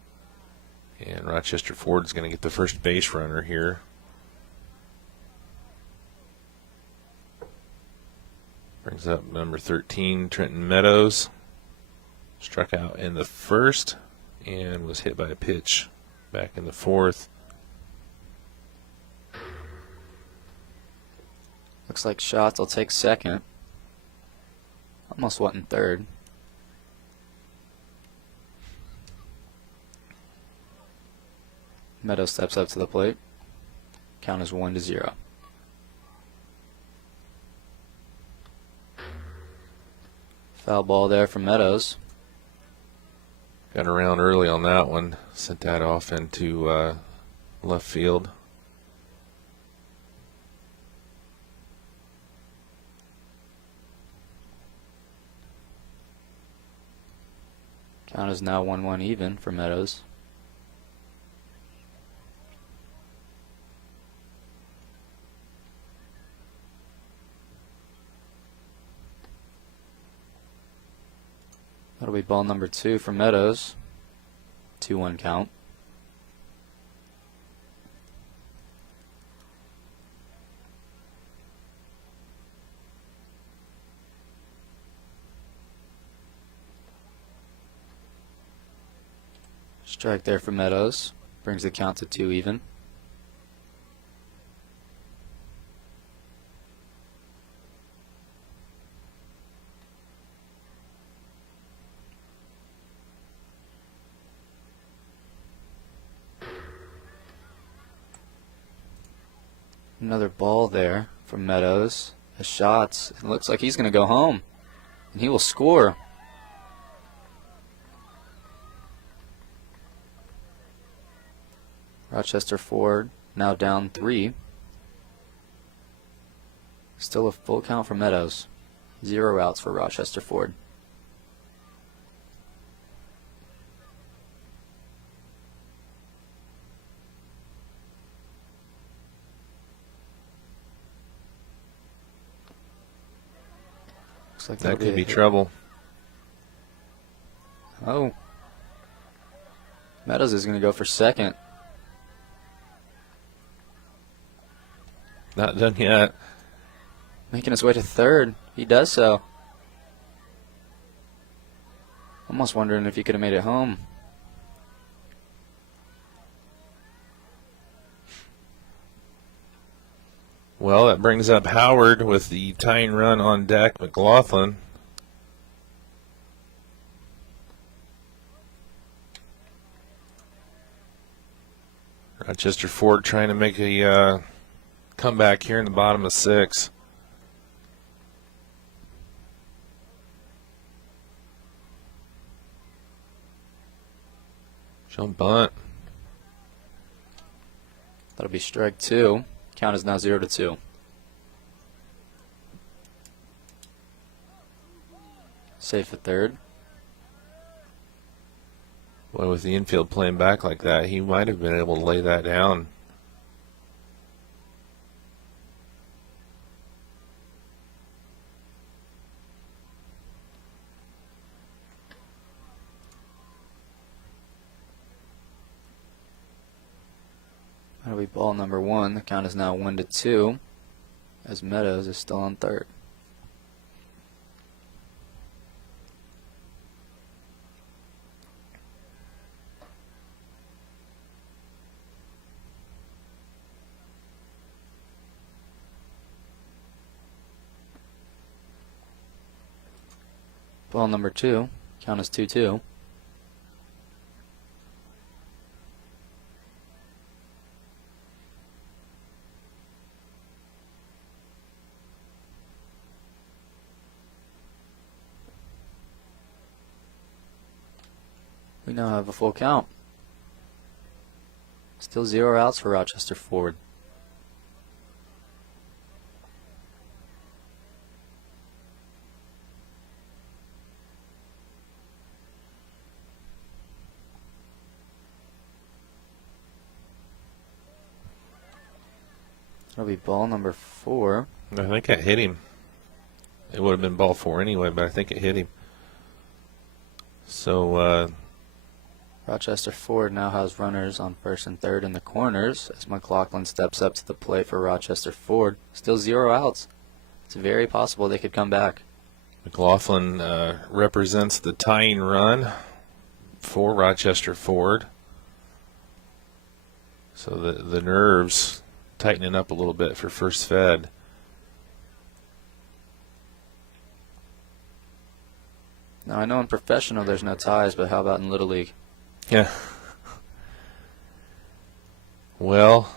And Rochester Ford is going to get the first base runner here. Brings up number 13, Trenton Meadows. Struck out in the 1st and was hit by a pitch back in the 4th. Looks like Schatz will take 2nd. Almost went in 3rd. Meadows steps up to the plate. Count is 1-0. Foul ball there for Meadows. Got around early on that one. Sent that off into left field. Count is now 1-1 even for Meadows. That'll be ball number 2 for Meadows. 2-1 count. Strike there for Meadows. Brings the count to 2 even. Another ball there from Meadows. The shots. It looks like he's going to go home. And he will score. Rochester Ford now down 3. Still a full count for Meadows. 0 outs for Rochester Ford. Looks like That that'll could be a hit. trouble. Oh. Meadows is going to go for second. Not done yet. Making his way to third. He does so. Almost wondering if he could have made it home. Well, that brings up Howard with the tying run on deck. McLaughlin. Rochester Ford trying to make a comeback here in the bottom of 6. Jump bunt. That'll be strike 2. Count is now 0-2. Safe at third. Boy, with the infield playing back like that, he might have been able to lay that down. That'll be ball number 1. The count is now 1-2 as Meadows is still on third. Ball number 2. Count is 2-2. We now have a full count. Still 0 outs for Rochester Ford. That'll be ball number 4. I think it hit him. It would have been ball 4 anyway, but I think it hit him. So, Rochester Ford now has runners on first and third in the corners as McLaughlin steps up to the plate for Rochester Ford. Still 0 outs. It's very possible they could come back. McLaughlin represents the tying run for Rochester Ford. So the nerves tightening up a little bit for first Fed. Now, I know in professional there's no ties, but how about in Little League? Yeah. Well,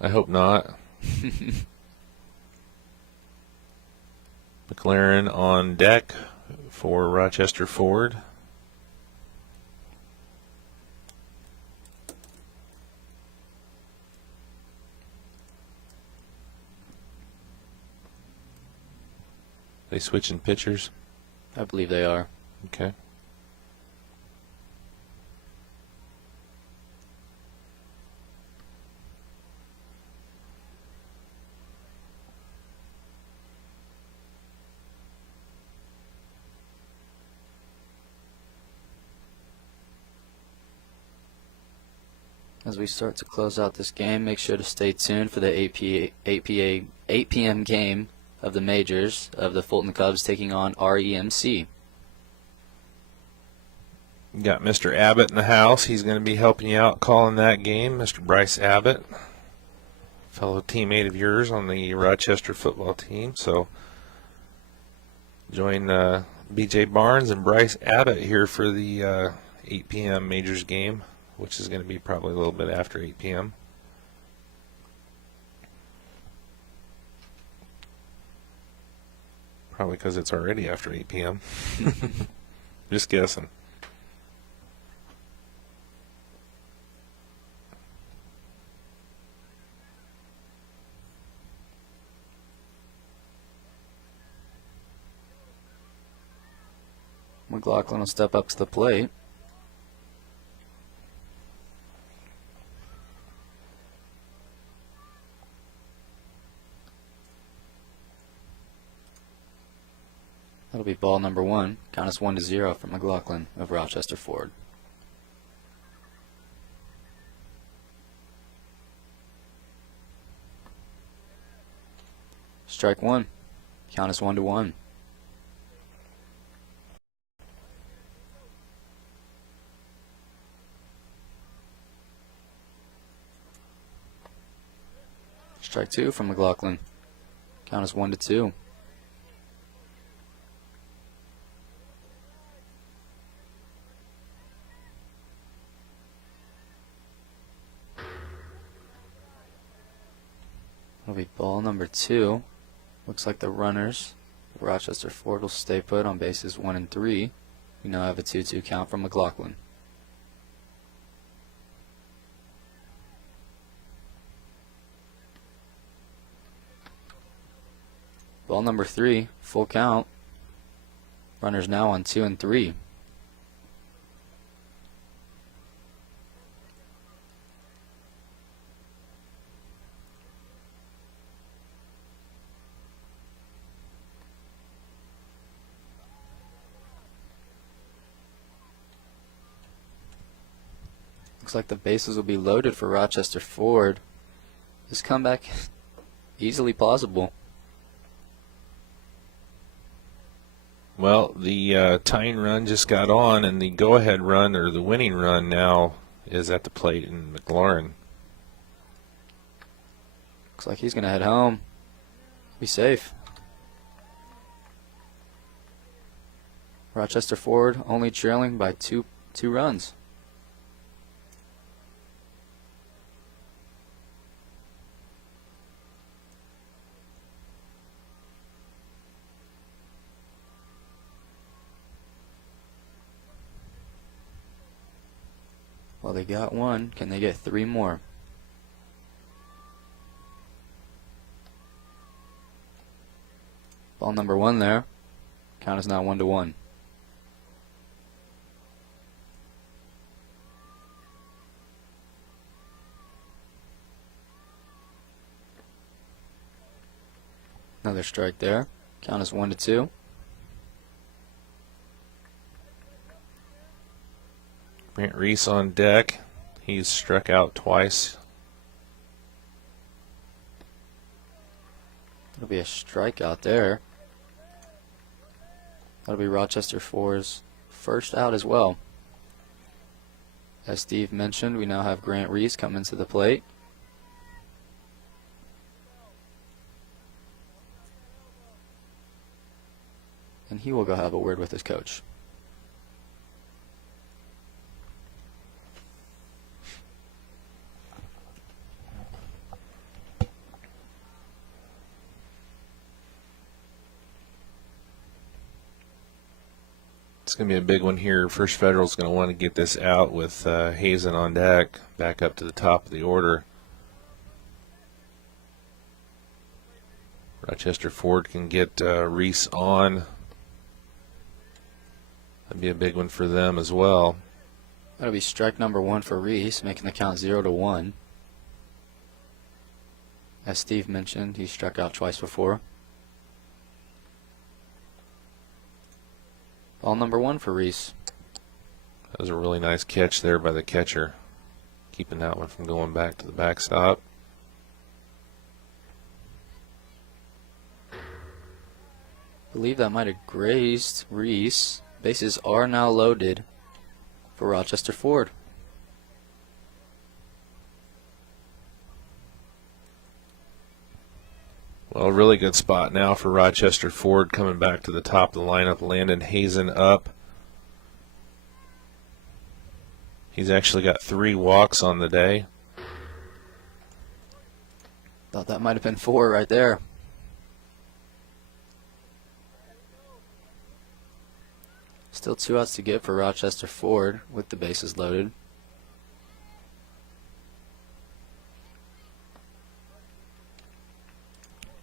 I hope not. McLaren on deck for Rochester Ford. They switching pitchers? I believe they are. Okay. As we start to close out this game, make sure to stay tuned for the 8 p.m. game of the majors of the Fulton Cubs taking on REMC. Got Mr. Abbott in the house. He's going to be helping you out calling that game. Mr. Bryce Abbott, fellow teammate of yours on the Rochester football team. So join BJ Barnes and Bryce Abbott here for the 8 p.m. majors game, which is going to be probably a little bit after 8 p.m. Probably because it's already after 8 p.m. Just guessing. McLaughlin will step up to the plate. That'll be ball number 1. Count us 1-0 for McLaughlin of Rochester Ford. Strike 1. Count us 1-1. Strike 2 from McLaughlin. Count us 1-2. That'll be ball number 2. Looks like the runners of Rochester Ford will stay put on bases 1 and 3. We now have a 2-2 count from McLaughlin. Ball number 3, full count. Runners now on 2 and 3. Looks like the bases will be loaded for Rochester Ford. This comeback easily plausible. Well, the tying run just got on, and the go-ahead run, or the winning run, now is at the plate in McLaurin. Looks like he's going to head home. Be safe. Rochester Ford only trailing by two runs. Well, they got 1. Can they get 3 more? Ball number 1 there. Count is now 1-1. Another strike there. Count is 1-2. Grant Reese on deck. He's struck out twice. It'll be a strikeout there. That'll be Rochester Ford's first out as well. As Steve mentioned, we now have Grant Reese coming to the plate. And he will go have a word with his coach. It's going to be a big one here. First Federal's going to want to get this out with Hazen on deck, back up to the top of the order. Rochester Ford can get Reese on. That'd be a big one for them as well. That'll be strike number 1 for Reese, making the count 0-1. As Steve mentioned, he struck out twice before. Ball number 1 for Reese. That was a really nice catch there by the catcher, keeping that one from going back to the backstop. I believe that might have grazed Reese. Bases are now loaded for Rochester Ford. Well, a really good spot now for Rochester Ford coming back to the top of the lineup. Landon Hazen up. He's actually got 3 walks on the day. Thought that might have been 4 right there. Still 2 outs to get for Rochester Ford with the bases loaded.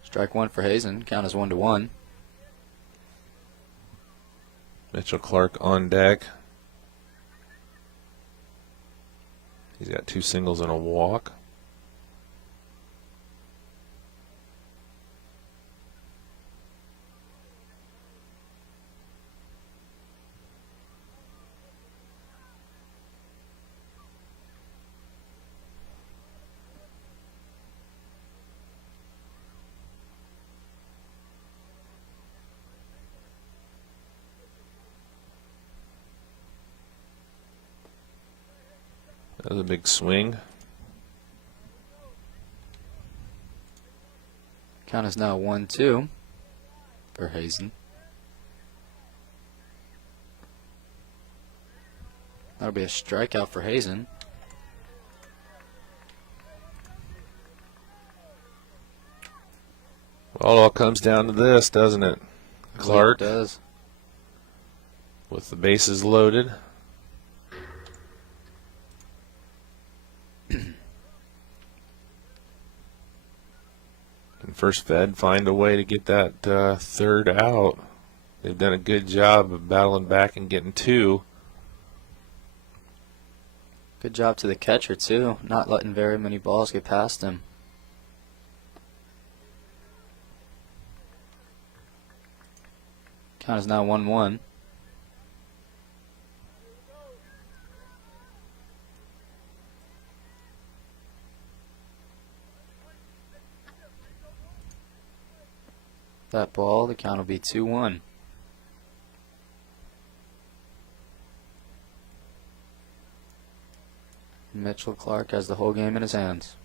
Strike one for Hazen. Count is 1-1. Mitchell Clark on deck. He's got 2 singles and a walk. That was a big swing. Count is now 1-2 for Hazen. That'll be a strikeout for Hazen. Well, it all comes down to this, doesn't it? Clark It does. with the bases loaded. And First Fed find a way to get that third out. They've done a good job of battling back and getting 2. Good job to the catcher, too, not letting very many balls get past him. Count is now 1-1. That ball, the count will be 2-1. Mitchell Clark has the whole game in his hands.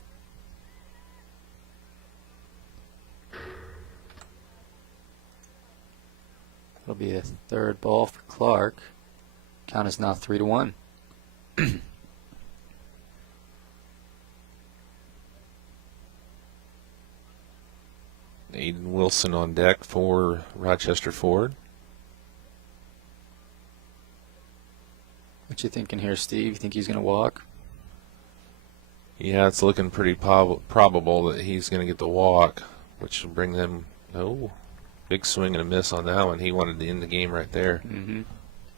It'll be a third ball for Clark. Count is now 3-1. Aiden Wilson on deck for Rochester Ford. What you thinking here, Steve? You think he's going to walk? Yeah, it's looking pretty probable that he's going to get the walk, which will bring them. Oh, big swing and a miss on that one. He wanted to end the game right there.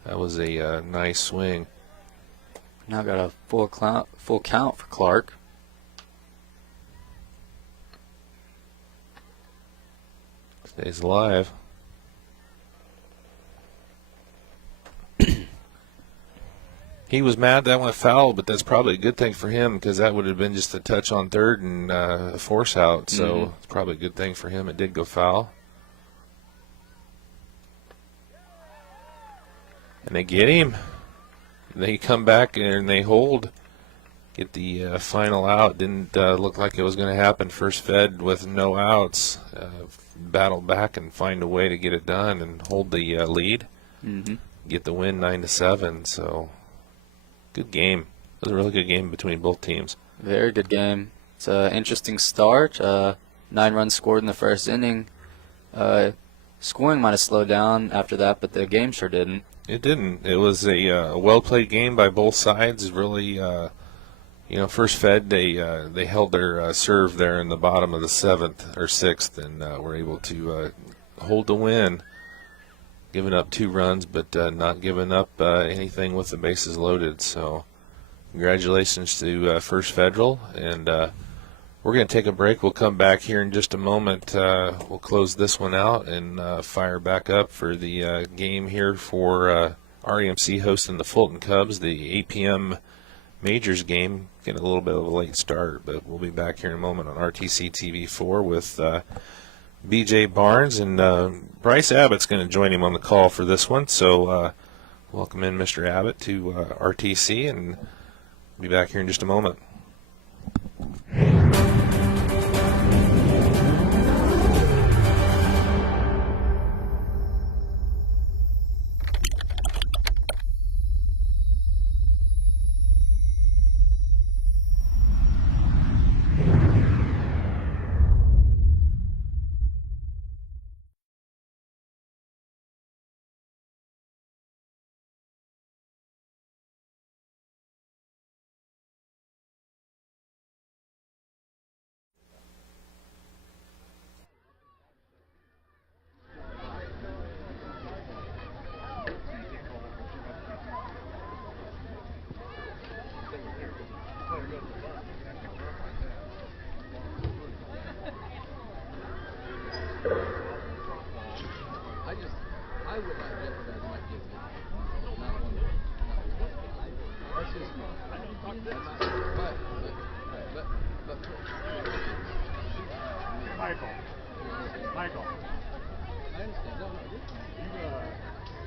That was a nice swing. Now got a full count for Clark. Stays alive. He was mad that went foul, but that's probably a good thing for him because that would have been just a touch on third and a force out. So it's probably a good thing for him. It did go foul. And they get him. They come back and they hold. Get the final out. Didn't look like it was going to happen. First Fed with no outs. Battle back and find a way to get it done and hold the lead. Get the win 9-7. So good game. It was a really good game between both teams. Very good game. It's an interesting start. 9 runs scored in the first inning. Scoring might have slowed down after that, but the game sure didn't. It didn't. It was a well-played game by both sides. Really, First Fed, they held their serve there in the bottom of the 7th or 6th and were able to hold the win, giving up 2 runs, but not giving up anything with the bases loaded. So congratulations to First Federal, and we're going to take a break. We'll come back here in just a moment. We'll close this one out and fire back up for the game here for REMC hosting the Fulton Cubs, the 8 p.m. Majors game. Getting a little bit of a late start, but we'll be back here in a moment on RTC TV4 with BJ Barnes, and Bryce Abbott's going to join him on the call for this one. So welcome in Mr. Abbott to RTC, and be back here in just a moment. I would not jeopardize my kids. Not one. That's just me. But Michael. I understand. No, you're fine.